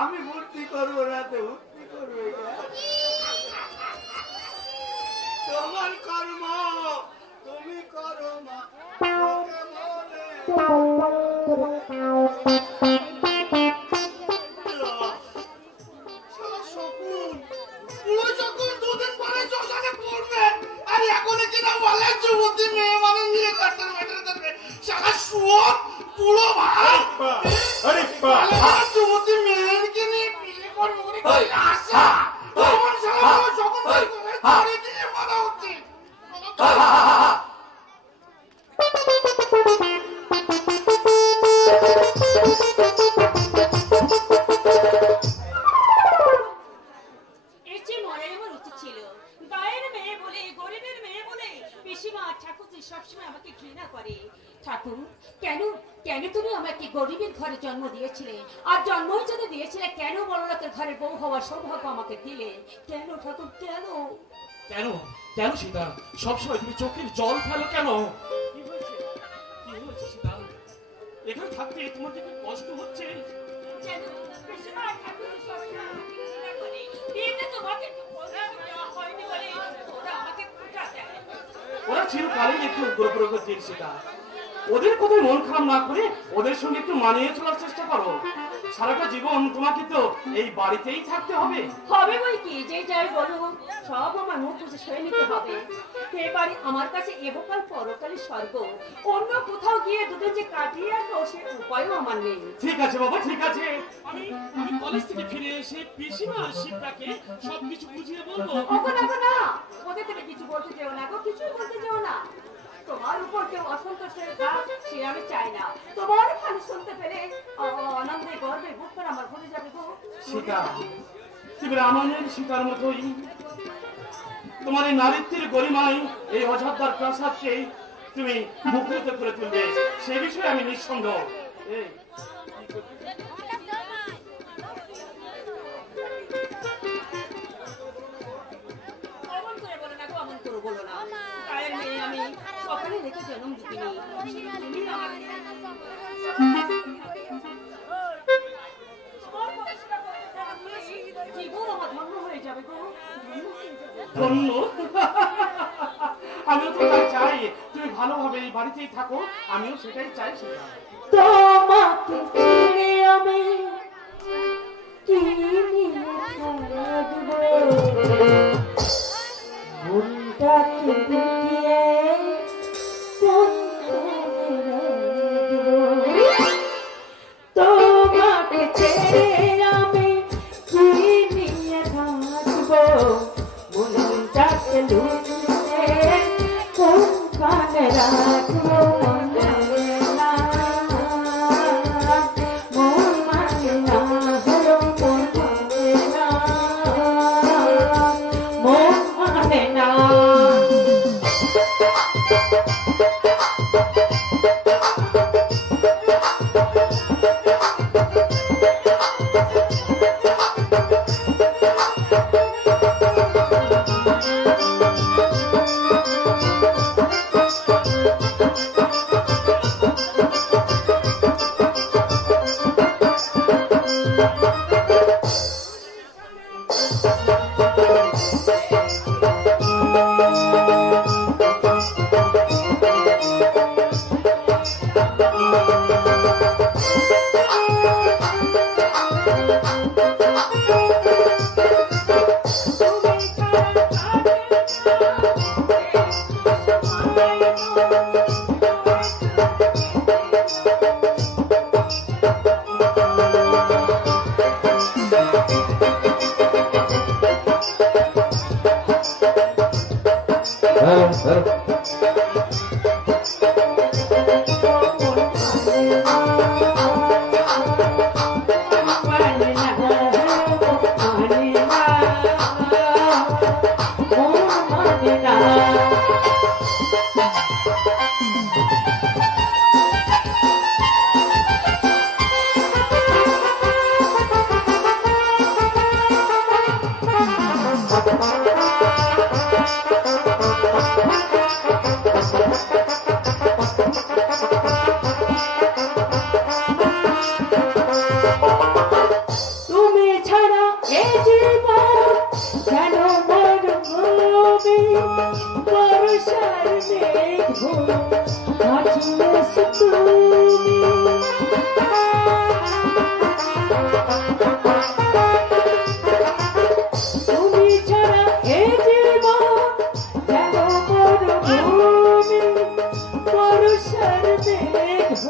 আমি ভর্তি করবো না তো ভর্তি করবে কে? তোমার কর্ম তুমি করো মা, লোকে বলে। শালা শকুন, পুরো যখন দুদিন পরে শ্মশানে পড়বে, আর এখনই কিনা বলে যুবতী মেয়ে মানে নিয়ে কাটার মেটার করবে। শালা শুয়োর, পুরো ভাই। আরে যুবতী মেয়েকে নিয়ে বিয়ে করবে বলে কি আশা? তখন শালা পুরো শকুন ভাই করে ধরে দিয়ে বলা উচিত। এর চেয়ে মরাই আমার উচিত ছিল। গায়ের মেয়ে বলে, গরিবের মেয়ে বলে পিসিমা আর ঠাকুরজি সবসময় আমাকে ঘৃণা করে। ঠাকুর, কেন কেন তুমি আমাকে গরিবের ঘরে জন্ম দিয়েছিলে? আর জন্মই যদি দিয়েছিলে, কেন বড় লোকের ঘরে বউ হওয়ার সৌভাগ্য আমাকে দিলে? কেন ঠাকুর, কেন? কেন কেন সীতা, সবসময় তুমি চোখের জল ফেলো কেন? কি হয়েছে, কি হয়েছে সীতা? এখানে থাকতে তোমার কি খুব কষ্ট হচ্ছে? কেন পিসিমা আর ঠাকুরজি সবসময় আমাকে ঘৃণা করে? বিয়েতে তোমাকে ওরা দেওয়া হয়নি বলে ওরা আমাকে খোঁটা দেয়। ওরা চিরকালই একটু উগ্রপ্রকৃতির সীতা। ওদের কথায় মন খারাপ না করে ওদের সঙ্গে একটু মানিয়ে চলার চেষ্টা করো। সারাটা জীবন তোমাকে তো এই বাড়িতেই থাকতে হবে। হবে বই কি, যে যাই বলুন সব আমার মুখ বুঝে সয়ে নিতে হবে। এ বাড়ি আমার কাছে এবকাল পরকালে স্বর্গ। অন্য কোথাও গিয়ে দুদিন যে কাটিয়ে আসবো সে উপায়ও আমার নেই। ঠিক আছে বাবা, ঠিক আছে। আমি আমি কলেজ থেকে ফিরে এসে পিসিমা আর শিবরাকে সবকিছু বুঝিয়ে বলবো। ওগো না গো না, ওদের থেকে কিছু বলতে যেও না গো, কিছুই বলতে যেও না। তোমার উপর কেউ অসন্তোষ হয়ে থাক সে আমি চাই না। তোমার খালি শুনতে পেরে আনন্দে গর্বে বুক করে আমার ভরে যাবে গো। সীতা, তুমি রামায়ণের সীতার মতোই। তোমার এই নারীত্বের গরিমায় এই অযোধ্যার প্রাসাদকে তুমি মুখরিত করে তুলবে, সে বিষয়ে আমি নিঃসন্দেহ। এই, অমন করে বলো না গো, অমন করে বলো না। গায়ের মেয়ে আমি সকালে রেখে জন্ম দিইনি। তুমি আমাকে জীবন আমার ধন্য হয়ে যাবে গো, ধন্য হয়ে যাবে। ধন্য। আমিও তো তাই চাই, তুমি ভালোভাবে এই বাড়িতেই থাকো, আমিও সেটাই চাই। সেটা তোমাকে ছেড়ে আমি কি নিয়ে থাকবো? মনটাকে লুকিয়ে কোন কোণে রাখবো? তোমাকে ছেড়ে আমি কি নিয়ে থাকবো? মনটাকে লুকিয়ে কোনখানে রাখবো? মানে না, মানে না, মন মানে না। তুমি ছাড়া এ জীবন যেন মরুভূমি, বর্ষার মেঘ আছড়েছ তুমি। তুমি ছাড়া এ জীবন যেন মরুভূমি, বর্ষার মেঘ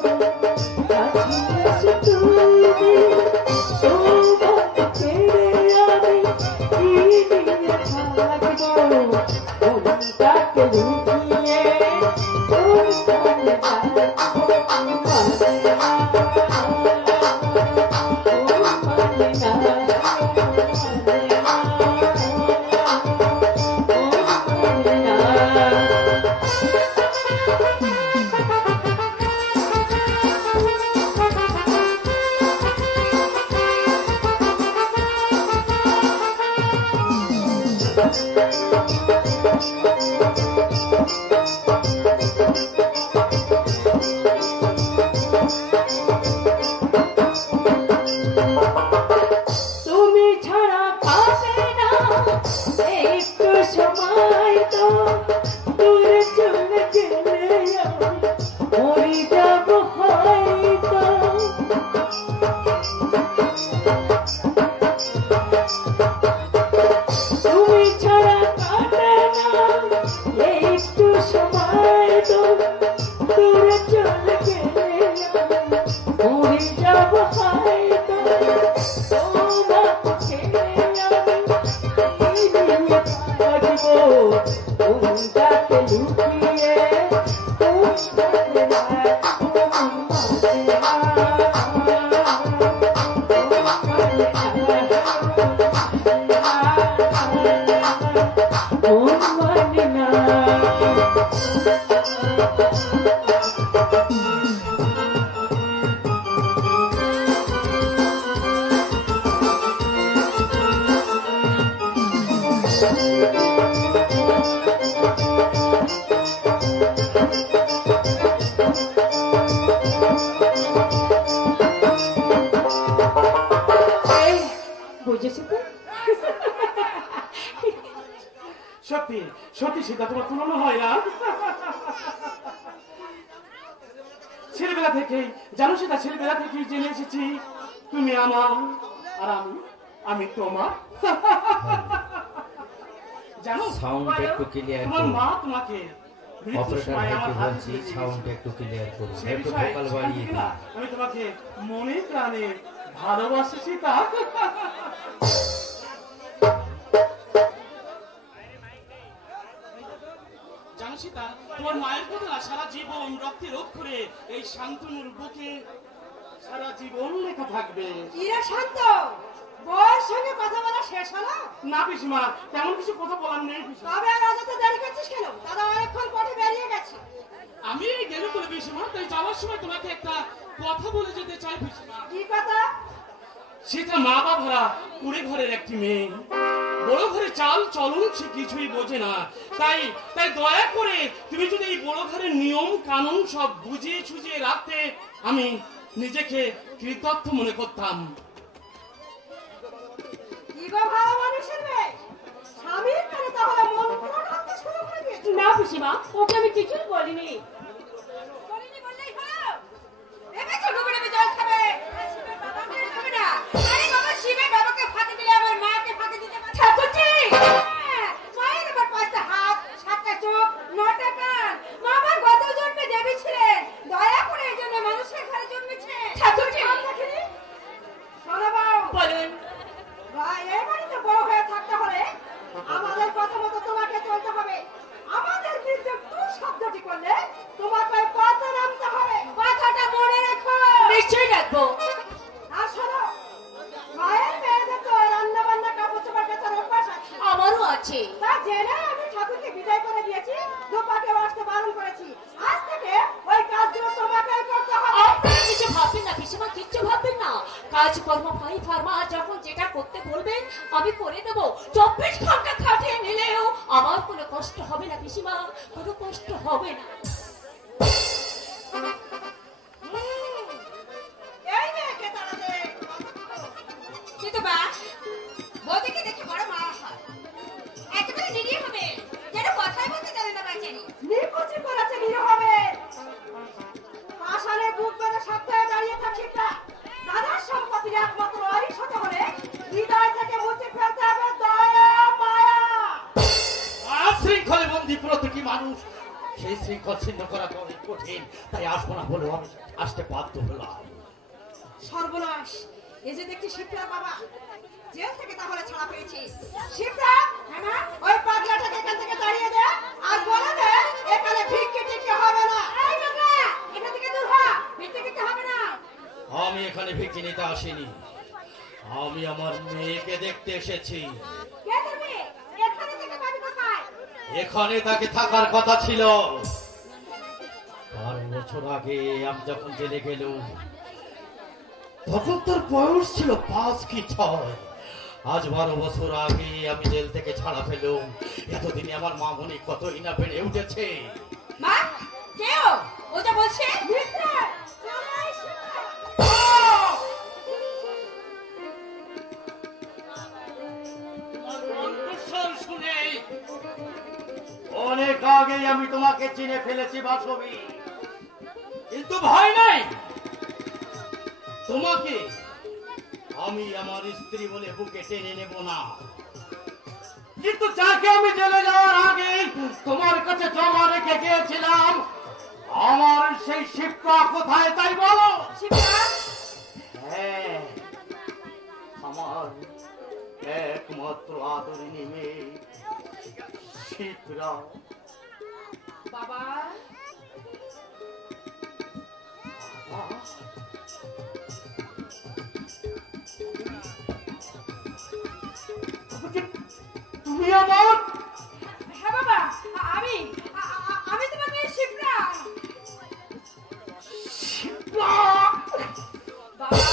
আছড়েছ তুমি। তোমাকে ছেড়ে আমি কি নিয়ে থাকবো, মনটাকে লুকিয়ে তোর কানে রাখবো। মানে না, ও মানে না, মানে না, ও মানে না। তুমি ছাড়া পাবে না একটু সময় তো, দূরে চলে গেলে আমি মরে যাব হয়তো। তুমি ছাড়া কাটে না একটু সময় তো, দূরে চলে গেলে আমি মরে যাব হয়তো। তোমাকে ছেড়ে আমি কি নিয়ে থাকবো, মনটাকে লুকিয়ে তোর কানে রাখবো। মানে না, ও মানে না। এই, বুঝেছো তো? সত্যি সত্যি সেটা তোমার তুলনা হয় না। ছেলেবেলা থেকেই জানো, সেটা ছেলেবেলা থেকেই জেনে এসেছি তুমি আমার আর আমি তোমার। জানো সাউন্ড একটু ক্লিয়ার তোমার করুন। মা তোমাকে মৃত্যুর অপারেটর সময় ভাইকে আমার হাত বলছি ধরে সাউন্ড দিয়েছিল। একটু ক্লিয়ার করুন, সে একটু বিষয়ে ভোকাল সত্যি বাড়িয়ে কিনা দিন। আমি তোমাকে মনে প্রাণে ভালোবাসি তা। জানো সীতা, তোমার মায়ের কথা না সারা জীবন রক্তে অক্ষরে এই শান্তনুর বুকে সারা জীবন লেখা থাকবে। ইরা শান্ত, বউয়ের সঙ্গে কথা বলা শেষ হলো? না পিসিমা, তেমন কিছু কথা বলার নেই পিসিমা। তবে আর অযথা দেরি করছিস কেন? দাদা অনেকক্ষণ পরে বেরিয়ে গেছে। আমি এই গেলে বলে পিসিমা, তাই যাওয়ার সময় তোমাকে একটা কথা বলে যেতে চাই পিসিমা। কি কথা? সেটা মা বাবারা কুড়ে ঘরের একটি মেয়ে, বড় ঘরে চাল চলন সে কিছুই বোঝে না। তাই তাই দয়া করে তুমি যদি এই বড় ঘরের নিয়ম কানুন সব বুঝিয়ে সুঝিয়ে রাখতে, আমি নিজেকে কৃতজ্ঞ মনে করতাম। কি গো ভালো মানুষের মেয়ে, স্বামীর কানে তাহলে মন পুরো ঢাকতে শুরু করে দিয়েছে। না পিসিমা, ওকে আমি কিছুই বলিনি। বলিনি বললেই হলো? ভেবেছো ডুবে ডুবে জল খাবে? আর শিবের বাবাকে খাবে না? আরে বাবা, শিবের বাবাকে ফাঁকি দিলে আমার মাকে ফাঁকি দিতে পারে? ঠাকুরজি! হ্যাঁ, মায়ের আবার 5টা হাত, 7টা চোখ, 9টা কান। মা আবার গত জন্মে দেবী ছিলেন। দয়া করে এই জন্য মানুষের ঘরে জন্মেছে। ঠাকুরজি! শোনো বউ, বলুন। ভাই, এই বাড়িতে বড় হয়ে থাকতে হলে আমাদের কথা মতো তোমাকে চলতে হবে। আমাদের যাচ্ছে। তা জেনে আমি ঠাকুরকে বিদায় করে দিয়েছি, রূপাকে আসতে বারণ করেছি। আজ থেকে ওই কাজগুলো তোমাকেই করতে হবে। আপনারা কিছু ভাববেন না পিসিমা, কিচ্ছু ভাববেন না। কাজ কর্ম ভাই ফার্মা যখন যেটা করতে বলবেন আমি করে দেবো। 24 ঘন্টা খাটিয়ে নিলেও আমার কোনো কষ্ট হবে না পিসিমা, কোনো কষ্ট হবে না। এই মেয়েকে তাড়াতে কিন্তু মা, বৌদিকে দেখে বড় মা হয়, একেবারে নিরীহ হবে, যেন কথাই বলতে জানে না বাচ্চারি। নিকুচি করেছে নিয়ে হবে। পাশানে বুক বেঁধে সপ্তাহে দাঁড়িয়ে থাকছিস না। দাদার সম্পত্তির একমাত্র অরিস হতে হলে হৃদয় থেকে মুছে ফেলতে হবে দয়া মায়া। আর শৃঙ্খলে বন্দী প্রতিটি মানুষ সেই শৃঙ্খল ছিন্ন করা অনেক কঠিন, তাই আসবো না বলেও আমি আসতে বাধ্য হলাম। সর্বনাশ, এই যে দেখছি শিপ্রা বাবা জেল থেকে তাহলে ছাড়া পেয়েছি। শিপ্রা, হ্যাঁ না, ওই পাগলাটাকে এখান থেকে তাড়িয়ে দে আর বলে দে এখানে ভিক্ষে টিক্ষে হবে না। এই বাবা, এখান থেকে দূর হ, ভিক্ষে টিক্ষে হবে না। আমি এখানে ভিক্ষে নিতে আসিনি, আমি আমার মেয়েকে দেখতে এসেছি। কে তুমি? এখানে থেকে পাবি কোথায়? এখানে তাকে থাকার কথা ছিল। 12 বছর আগে আমি যখন জেলে গেলুম তখন তোর বয়স ছিল 5 কি 6। আজ 12 বছর আগে আমি জেল থেকে ছাড়া পেলুম। এতদিনে আমার মামনি কতই না বেড়ে উঠেছে। মা, কেউ ও যা বলছে। মিথ্যে, চলে এসো। শুনে অনেক আগেই আমি তোমাকে চিনে ফেলেছি বাসবী, কিন্তু ভয় নাই। তোমাকে আমি আমার স্ত্রী বলে বুকে টেনে নেব না, কিন্তু যাকে আমি জেলে যাওয়ার আগে তোমার কাছে জমা রেখে গিয়েছিলাম, আমার সেই শিপ্রা কোথায় তাই বলো। শিপ্রা, হ্যাঁ, আমার একমাত্র আদরিনী মেয়ে শিপ্রা। বাবা, তুমি আমার হ্যাঁ বাবা, আমি তোমার মেয়ে শিপ্রা। শিপ্রা বাবা,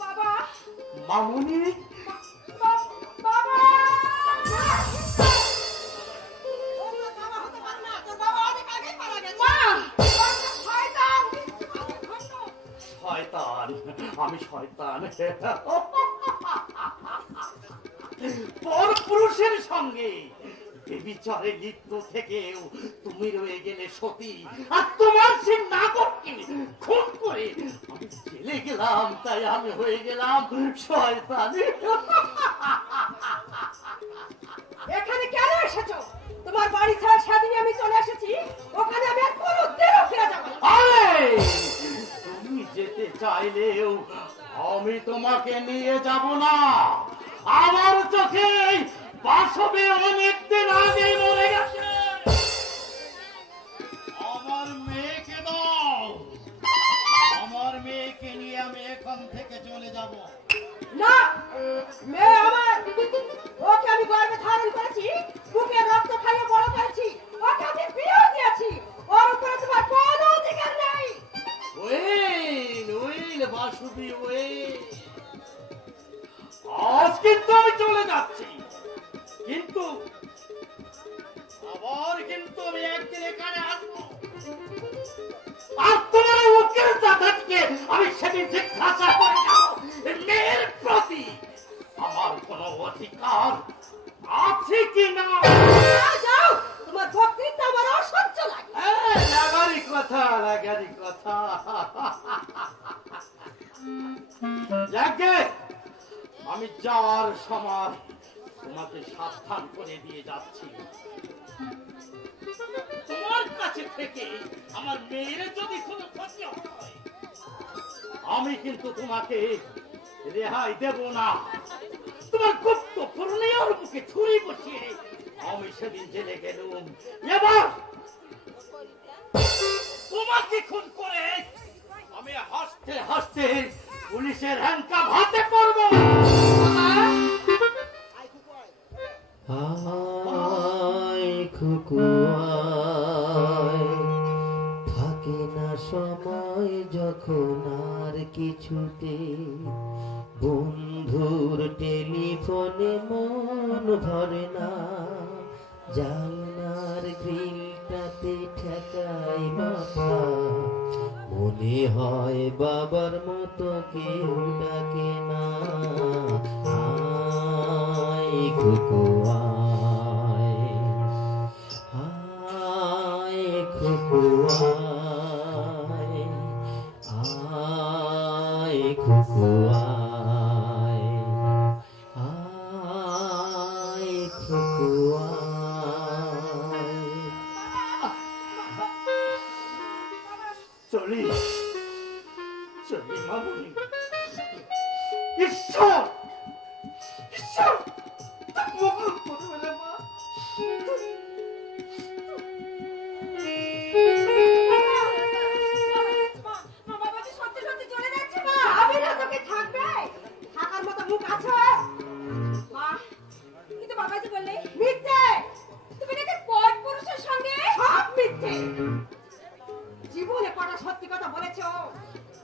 বাবা, মামুনি। বাবা, ওর বাবা হতে পারে না, তোর বাবা অনেক আগেই মারা গেছে। মা, শয়তান, শয়তান, আমি শয়তান। পরপুরুষের সঙ্গে বেবিচারে লিপ্ত থেকেও তুমি রয়ে গেলে সতী, আর তোমার সে নাগরকে খুন করে আমি জেলে গেলাম, তাই আমি হয়ে গেলাম শয়তান। এখানে কেন এসেছো? তোমার বাড়ি ছাড়া সেদিনই আমি চলে এসেছি, ওখানে আমি আর কোনোদিনও ফিরে যাবো না। আরে, তুমি যেতে চাইলেও আমি তোমাকে নিয়ে যাব না। আমার চোখে বাসবে অনেকদিন আগে মরে গেছে। আমার মেয়েকে দাও, আমার মেয়েকে নিয়ে আমি এখান থেকে চলে যাব। না, মেয়ে আমার, ওকে আমি গর্ভে ধারণ করেছি, বুকে রক্ত খাইয়ে বড় করেছি, ওকে আমি বিয়েও দিয়েছি, ওর উপরে তোমার কোনো অধিকার নেই। ওয়েল ওয়েল বাসুবি ওয়েল, আজ কিন্তু আমি চলে যাচ্ছি, কিন্তু আবার কিন্তু আমি একদিন এখানে আসবো, আর তোমার মুখের চাঁদাকে আমি সেদিন জিজ্ঞাসা করে যাবো মেয়ের প্রতি আমার কোনো অধিকার আছে কি না। যাও, যাও, তোমার বক্তৃতা আমার অসহ্য লাগে। লাগারি কথা, লাগারি কথা। যাকে আমি যাওয়ার সময় তোমাকে সাবধান করে দিয়ে যাচ্ছি, তোমার কাছে থেকে আমার মেয়ের যদি কোনো ক্ষতি হয় আমি কিন্তু তোমাকে রেহাই দেব না। তোমার গুপ্ত পূর্ণিয়ার মুখে ছুরি বসিয়ে আমি সেদিন জেলে গেলুম, এবার তোমাকে খুন করে আমি হাসতে হাসতে পুলিশের হ্যান্ডকাপ হাতে করব। আয় খুকুয়ায়, থাকে না সময় যখন আর কিছুতে, বন্ধুর টেলিফোনে মন ভরে না, জানলার গ্রিলটাতে ঠেকাই মাথা, মনে হয় বাবার মতো কেউ ডাকে না। আয় খুকুয়ায়, আয় খুকুয়ায়, আয় খুকুয়ায়, আয় খুকুয়ায়। চলি চলি মামুনি, ঈশ্বর ঈশ্বর মঙ্গল করবে মা। বাবা বলছে সত্যি সত্যি চলে যাচ্ছে মা। আমি না তোকে থাকবে, থাকার মতো মুখ আছে মা? কিন্তু বাবা যে বললে মিথ্যে, তুমি নাকি পর পুরুষের সঙ্গে, সব মিথ্যে। জীবনে কটা সত্যি কথা বলেছো?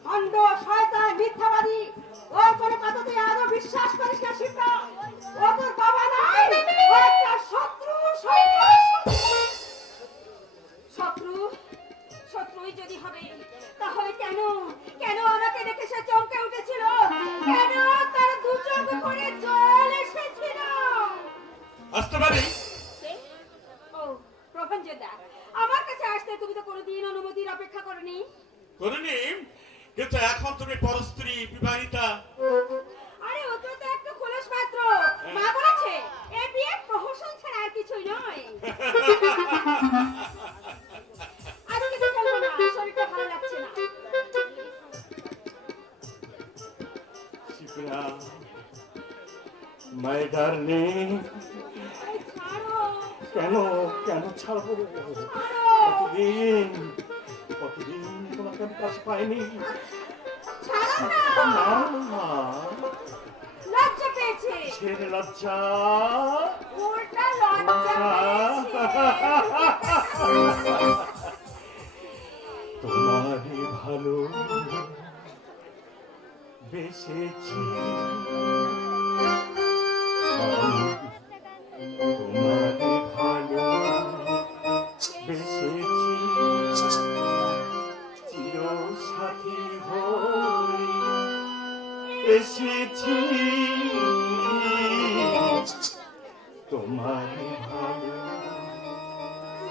খন্ড শয়তান মিথ্যাবাদী, ওর কোনো কথাতে আরো বিশ্বাস করিস না শিবরা। ও তোর বাবা নয়, ও একটা শত্রু। শত্রু শত্রুই যদি হবে তাহলে কেন কেন আমাকে দেখে সে চমকে উঠেছিল? কেন তার দু চোখ করে জল এসেছিল? আসতে পারি? ও প্রভঞ্জনদা, আমার কাছে আসতে তুমি তো কোনোদিন অনুমতির অপেক্ষা করনি। করিনি, কিন্তু এখন তুমি পরস্ত্রী বিবাহিতা। আরে ও তো একটা খোলস মাত্র। মা বলেছে এ বিয়ে প্রহসন ছাড়া আর কিছুই নয়। আজ কিছু চলবে না, শরীরটা ভালো লাগছে না। শিবরা, মাই ডার্লিং, এই ছাড়ো, কেন কেন ছাড়বো? কতদিন তোমাকে আমি কাছে পাইনি। ছাড়ো না। না, লজ্জা পেয়েছে, ছেড়ে লজ্জা, উল্টা লজ্জা পেয়েছে। তোমারে ভালো বেসেছি, তোমারে ভালো বেসেছি, চির সাথী হই এসেছি, তোমারে ভালো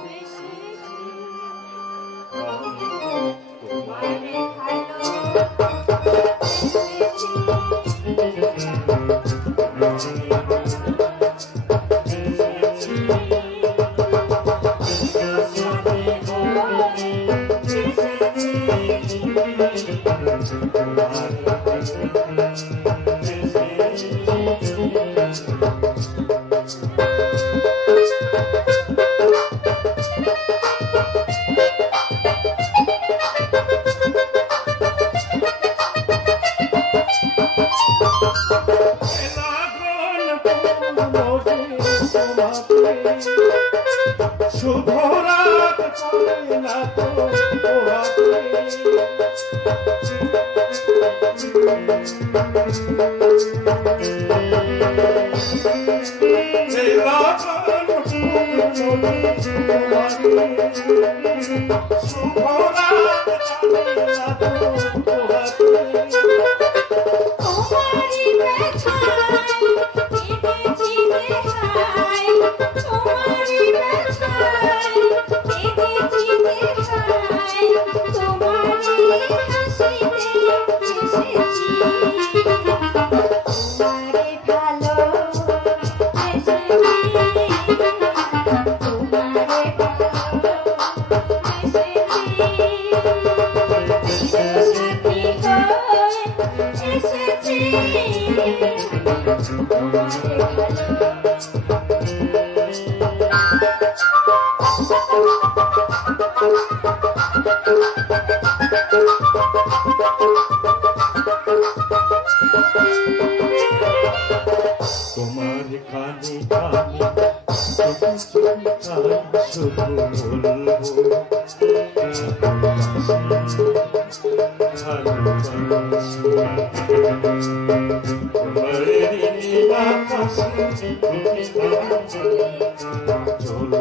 বেসেছি, আমি তোমারে শুভরাত পাবে না তো তোমারি ব্যথায় কেঁদেছি বেহায়, তোমারি ব্যথায় কেঁদেছি বেহায়, তোমারি হাসিতে এসেছি, তোমারে ভালো এসেছি, তোমারে ভালো এসেছি, তোমার কানে কানে তাই শুধু বলবো ভালোবাসি তোমার নীল আকাশে চলবো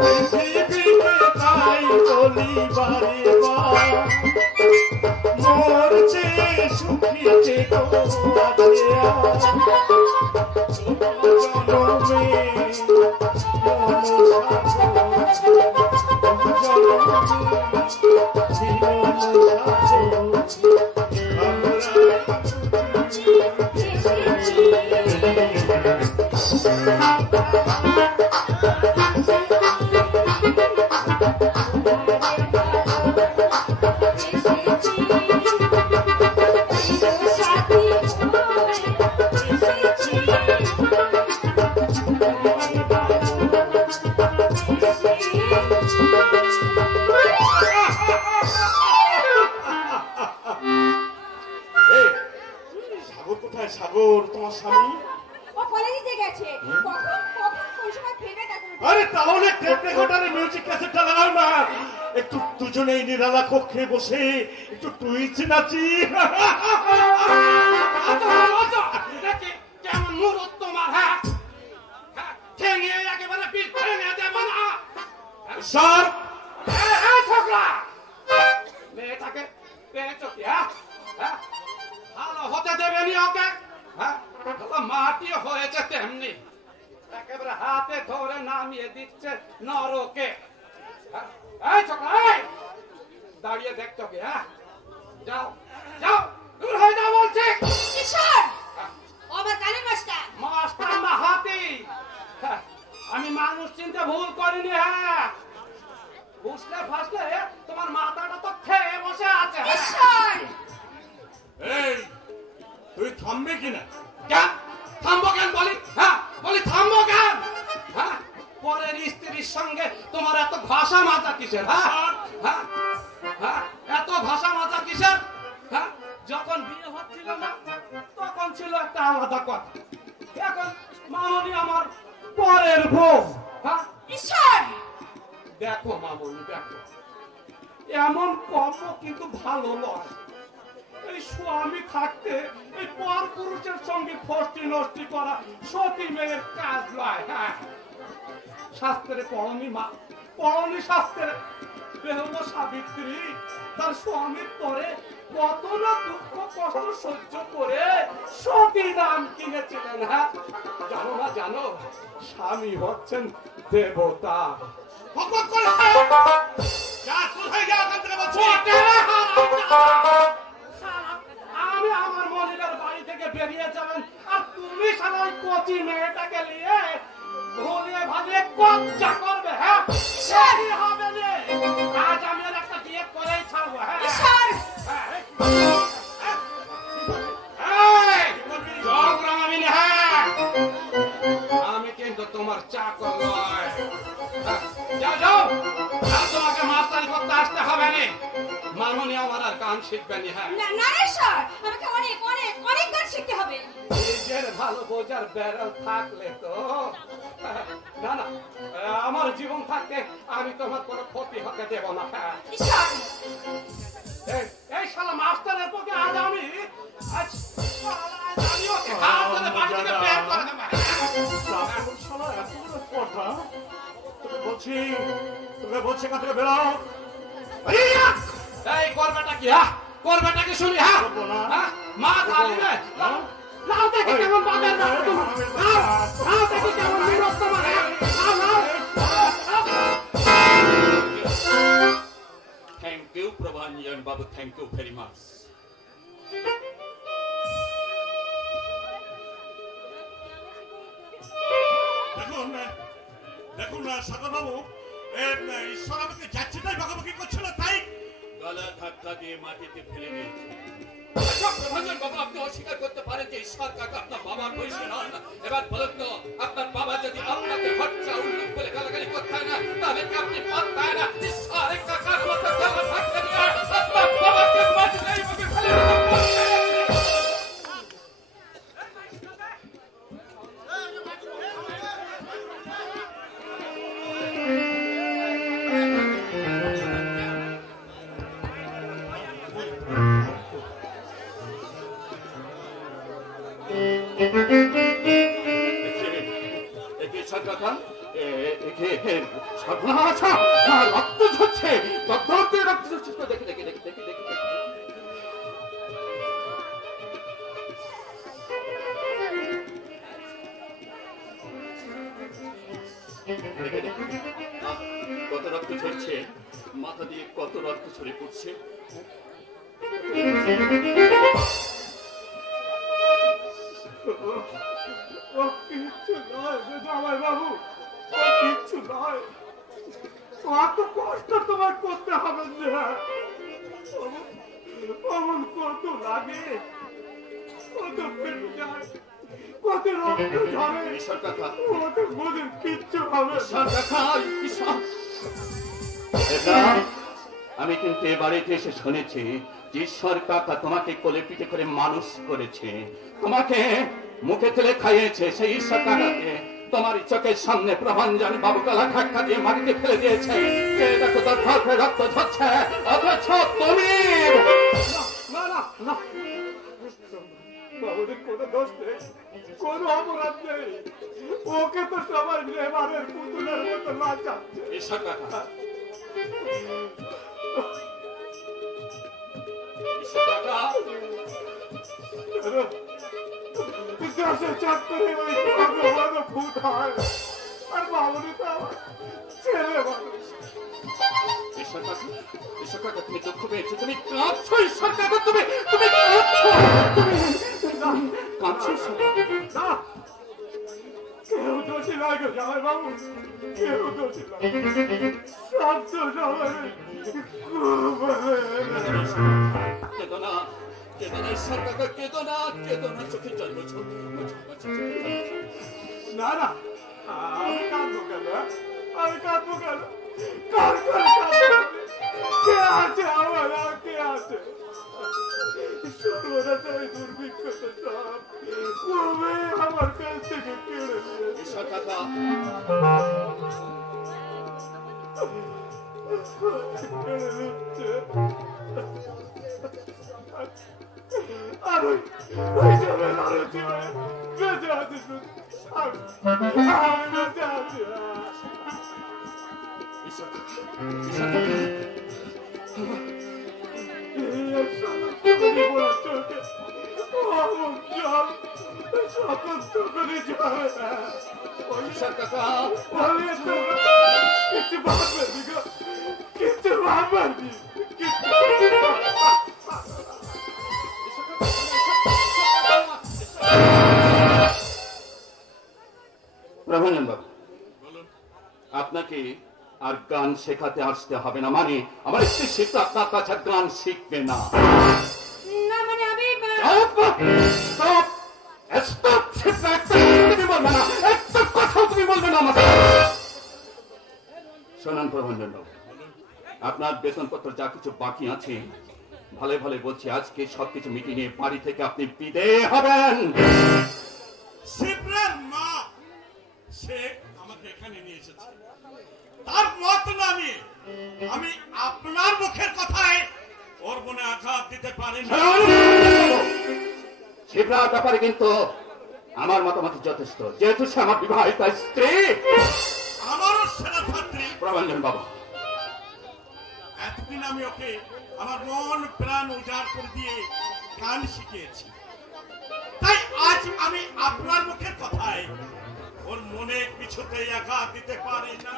পৃথিবীতে তাই বলি বারে বার মোর চেয়ে সুখী যে সাগর তোমার স্বামী ও কলেজে গেছে কখন কখন কোন সময় ফিরবে তা তুমি আরে তাহলে টেপ রেকর্ডারে মিউজিক ক্যাসেটটা লাগাও না একটু দুজনেই নিরালা কক্ষে বসে একটু টুইচ নাচি দেখি কেমন মুরত তোমার, হ্যাঁ ঠেঙে একেবারে পিঠ ঠেঙে দেবো না। স্যার ছোকরা মেয়েটাকে পেয়েছো কি? ভালো হতে দেবেনি ওকে, হ্যাঁ মাটি হয়েছে তেমনি একেবারে হাতে ধরে নামিয়ে দিচ্ছে নরকে। এই ছোকরা এই, দাঁড়িয়ে দেখছো কি? হ্যাঁ যাও যাও দূর হয়ে যাও বলছি। কিশোর ও আমার কানে মাস্টার মাস্টার না হাতি। আমি মানুষ চিনতে ভুল করিনি। হ্যাঁ বুঝলে ফাসলে তোমার মাথাটা তো খেয়ে বসে আছে। কিশোর এই তুই থামবে কিনা? কেন থামবো কেন বলি? হ্যাঁ বলি থামবো কেন? হ্যাঁ পরের স্ত্রীর সঙ্গে তোমার এত ভাষা মাজা কিসের? হ্যাঁ হ্যাঁ হ্যাঁ এত ভাষা মাজা কিসের? হ্যাঁ যখন বিয়ে হচ্ছিল না তখন ছিল একটা আলাদা কথা, এখন মামনি আমার পরের বউ। হ্যাঁ কিশোর দেখো মামনি দেখো, এমন কর্ম কিন্তু ভালো নয়। এই স্বামী থাকতে এই পর পুরুষের সঙ্গে ফষ্টি নষ্টি করা সতী মেয়ের কাজ নয়। হ্যাঁ শাস্ত্রে পড়নি মা, পড়নি শাস্ত্রে বেহুলা সাবিত্রী তার স্বামীর পরে কত না দুঃখ কষ্ট সহ্য করে সতী নাম কিনেছিলেন। হ্যাঁ জানো না জানো, স্বামী হচ্ছেন দেবতা। আমি আমার মনিবের বাড়ি থেকে বেরিয়ে যাবেন আর তুমি সারা ওই কচি মেয়েটাকে নিয়ে ঘুরিয়ে ভাজিয়ে কবজা করবে। হ্যাঁ সেই হবে না, আজ আমি আর একটা বিয়ে করেই ছাড়বো। হ্যাঁ আমি কিন্তু তোমার চাকর নয়। যাও যাও, তোমাকে মাস্টারি করতে আসতে হবে না। মামনি আমার আর গান শিখবেনি। হ্যাঁ না না রে স্যার আমাকে অনেক অনেক অনেক গান শিখতে হবে। নিজের ভালো বোঝার বেড়াল থাকলে তো না না, আমার জীবন থাকতে আমি তোমার কোনো ক্ষতি হতে দেব না। হ্যাঁ কিশোর এই শালা মাস্টারের প্রতি আজ আমি ওকে হাত ধরে বাড়ি থেকে বের করে দেবো। কথা তোকে বলছি এখান থেকে বেরাও। এই করবেটা কি? হ্যাঁ করবেটা কি শুনি? হ্যাঁ মা ধালিবে নাও দেখি কেমন বাজার রাখো তুমি। নাও দেখি কেমন নিরস তোমার। Thank you Prabhanjan Babu, thank you very much. দেখুন সাগর বাবু, ঈশ্বর আমাকে যাচ্ছে তাই বকাবকি করছিল, তাই গলা ধাক্কা দিয়ে মাটিতে ফেলে দিয়েছে। আচ্ছা, প্রভাঞ্জন বাবু, আপনি অস্বীকার করতে পারেন যে ঈশ্বর কাকা আপনার বাবার বয়সী নন। এবার বলুন তো, আপনার বাবা যদি আপনাকে হট্টা উল্লুক বলে গালাগালি করতে হয় না, তাহলে কি আপনি পারতেন না ঈশ্বর কাকার মতো গলা থাকতে দিয়ে আপনার বাবাকে মাটিতে এইভাবে ফেলে দিতে? রক্ত ঝরছে, রক্ত ঝরছে। দেখি দেখি দেখি দেখি দেখি কত রক্ত ঝরছে, মাথা দিয়ে কত রক্ত ছড়ে পড়ছে। ও কিচ্ছু নয় জামাই বাবু, ও কিচ্ছু নয়। কত কষ্ট তোমার করতে হবে না, অমন কত লাগে, কত পেটে যায়, কত রক্ত ঝরে। ঈশ্বর কাকা, কত বোধের কিচ্ছু হবে না। ঈশ্বর কাকা, ঈশ্বর। আমি কিন্তু এ বাড়িতে এসে শুনেছি যে ঈশ্বর কাকা তোমাকে কোলে পিঠে করে মানুষ করেছে, তোমাকে মুখে তুলে খাইয়েছে। সেই ঈশ্বর কাকাকে তোমার চোখের সামনে প্রভাঞ্জন বাবু গলা ধাক্কা দিয়ে মাটিতে ফেলে দিয়েছে। দেখো তোর ধর্মে রক্ত ঝরছে, অথচ তুমি না না না, বাবুদের কোনো দোষ নেই, কোনো অপরাধ নেই। ওকে তো সবাই লেবারের পুতুলের মতো নাচাচ্ছে। ঈশ্বর কাকা, ঈশ্বর কাকা, দেশে চত্বরে ওই বড় বড় ভূত হয়, আর বাবুরি তো আমার ছেলে মানুষ। ঈশ্বর কাকা, ঈশ্বর কাকা, তুমি দুঃখ পেয়েছো, তুমি কাঁদছো। ঈশ্বর কাকা, তুমি তুমি কাঁদছো, তুমি কাঁদছো। না, কেউ দোষী নয় গো জামাই বাবু, কেউ দোষী নয়। সব তো সবাই কেদো না, কেদো না, ঈশ্বর কাকা, কেদো না, কেদো না, চোখে জল মোছো। না না, আমি কাঁদবো কেন? আমি কাঁদবো কেন? কার কাঁদবো? কে আছে আমার? আর কে আছে? সর্বদাই দুর্ভিক্ষ তো সব কবে আমার কাছ থেকে কেড়ে নিয়েছে। ঈশ্বর কাকা, কেড়ে নিচ্ছে। আর ওই জমের আরো জীবনে বেঁচে আছে শুধু আমি বেঁচে আছি। ঈশ্বর কাকা, ঈশ্বর কাকা, ঈশ্বর কাকা, কিছু ভাববেন, কিছু ভাববেন। প্রভাঞ্জন বাবু, আপনাকে আর গান শেখাতে আসতে হবে না। মানে আমার স্ত্রী শিক্ষা আপনার কাছে গান শিখবে না। না মানে আমি তুমি বলবে না আমাকে। শোনান প্রভাঞ্জন বাবু, আপনার বেতনপত্র যা কিছু বাকি আছে, ভালো ভালো বলছি, আজকে সবকিছু মিটিয়ে নিয়ে বাড়ি থেকে আপনি বিদেয় হবেন। শিবরার মা সে আমাকে এখানে নিয়ে এসেছে, তার মত না নিয়ে আমি আপনার মুখের কথায় ওর মনে আঘাত দিতে পারি না। শিবরার ব্যাপারে কিন্তু আমার মতামত যথেষ্ট, যেহেতু সে আমার বিবাহিত স্ত্রী। আমারও সেরা ছাত্রী প্রভাঞ্জন বাবু, এতদিন আমি ওকে আমার মন প্রাণ উজাড় করে দিয়ে গান শিখিয়েছি, তাই আজ আমি আপনার মুখের কথায় ওর মনে কিছুতেই আঘাত দিতে পারি না।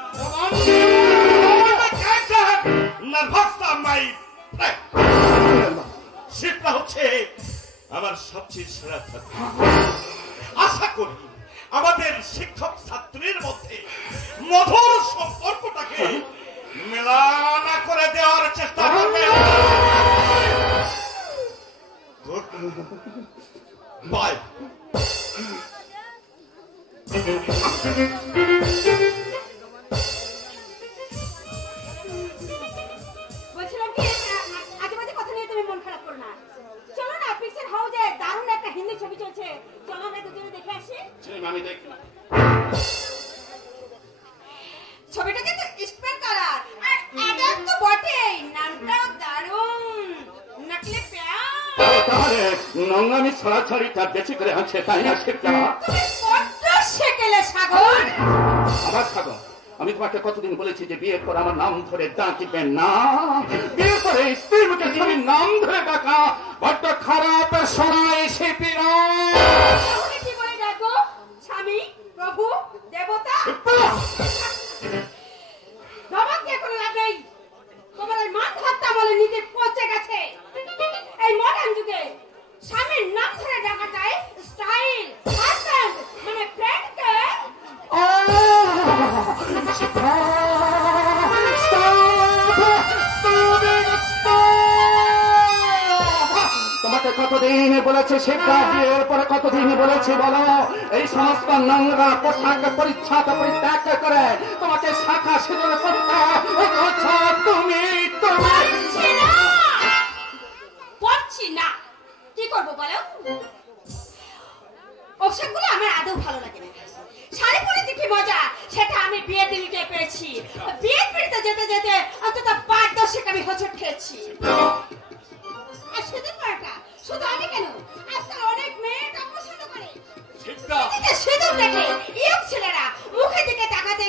সেটা হচ্ছে আমার সবচেয়ে সেরা ছাত্রী। আশা করি আমাদের শিক্ষক ছাত্রীর মধ্যে মধুর সম্পর্কটাকে মেলানা করে দেওয়ার চেষ্টা করবে। বাই। বলছিলাম কি আজে বাজে কথা নিয়ে তুমি মন খারাপ করো না। চলো না পিকচার হাউসে দারুণ একটা হিন্দি ছবি চলছে, চলো আমরা দুজনে দেখে আসি। সিনেমা আমি দেখি না। ছবিটা কিন্তু স্পেন কালার আর অ্যাডাম তো বটেই, নামটাও দারুণ, নকলে প্যার। তাহলে নোংরামি ছড়াছড়িটা বেশি করে হচ্ছে, তাই না শিবটা? তুমি কত সেকেলে সাগর। আমার সাগর, আমি তোমাকে কতদিন বলেছি যে বিয়ের পর আমার নাম ধরে ডাকিবেন না। বিয়ের পরে স্ত্রীর মুখে স্বামীর নাম ধরে ডাকা বড্ড খারাপ শোনায় শিপিরা। তাহলে কি বলে ডাকো? স্বামী, প্রভু, দেবতা? ধমক দিয়ে কোনো লাভ নেই। তোমার এই মান হত্যা বলে নিজে পচে গেছে। এই মডার্ন যুগে স্বামীর নাম ধরে ডাকাটাই স্টাইল। হাজব্যান্ড মানে ফ্রেন্ডকে তোমাকে কতদিন বলেছে শিক্ষা, বিয়ের পরে কতদিন বলেছি বলো, এই সমস্ত নোংরা পোশাক পরিচ্ছদ পরিত্যাগ করে তোমাকে শাখা সিঁদুর করতে তুমি পড়ছি না, কি করবো বলো? পোশাকগুলো আমার আদৌ ভালো লাগে না। শাড়ি পরে যে কি মজা সেটা আমি বিয়ের দিনকে পেয়েছি। বিয়ের পিড়িতে যেতে যেতে অন্তত 5-10 আমি হোঁচট খেয়েছি। আর সেদিন পরটা শুধু আমি কেন, আজকাল অনেক মেয়ে এটা পছন্দ করে। শিবটা এদিকে সিঁদুর দেখে ইয়ং ছেলেরা মুখের দিকে তাকাতে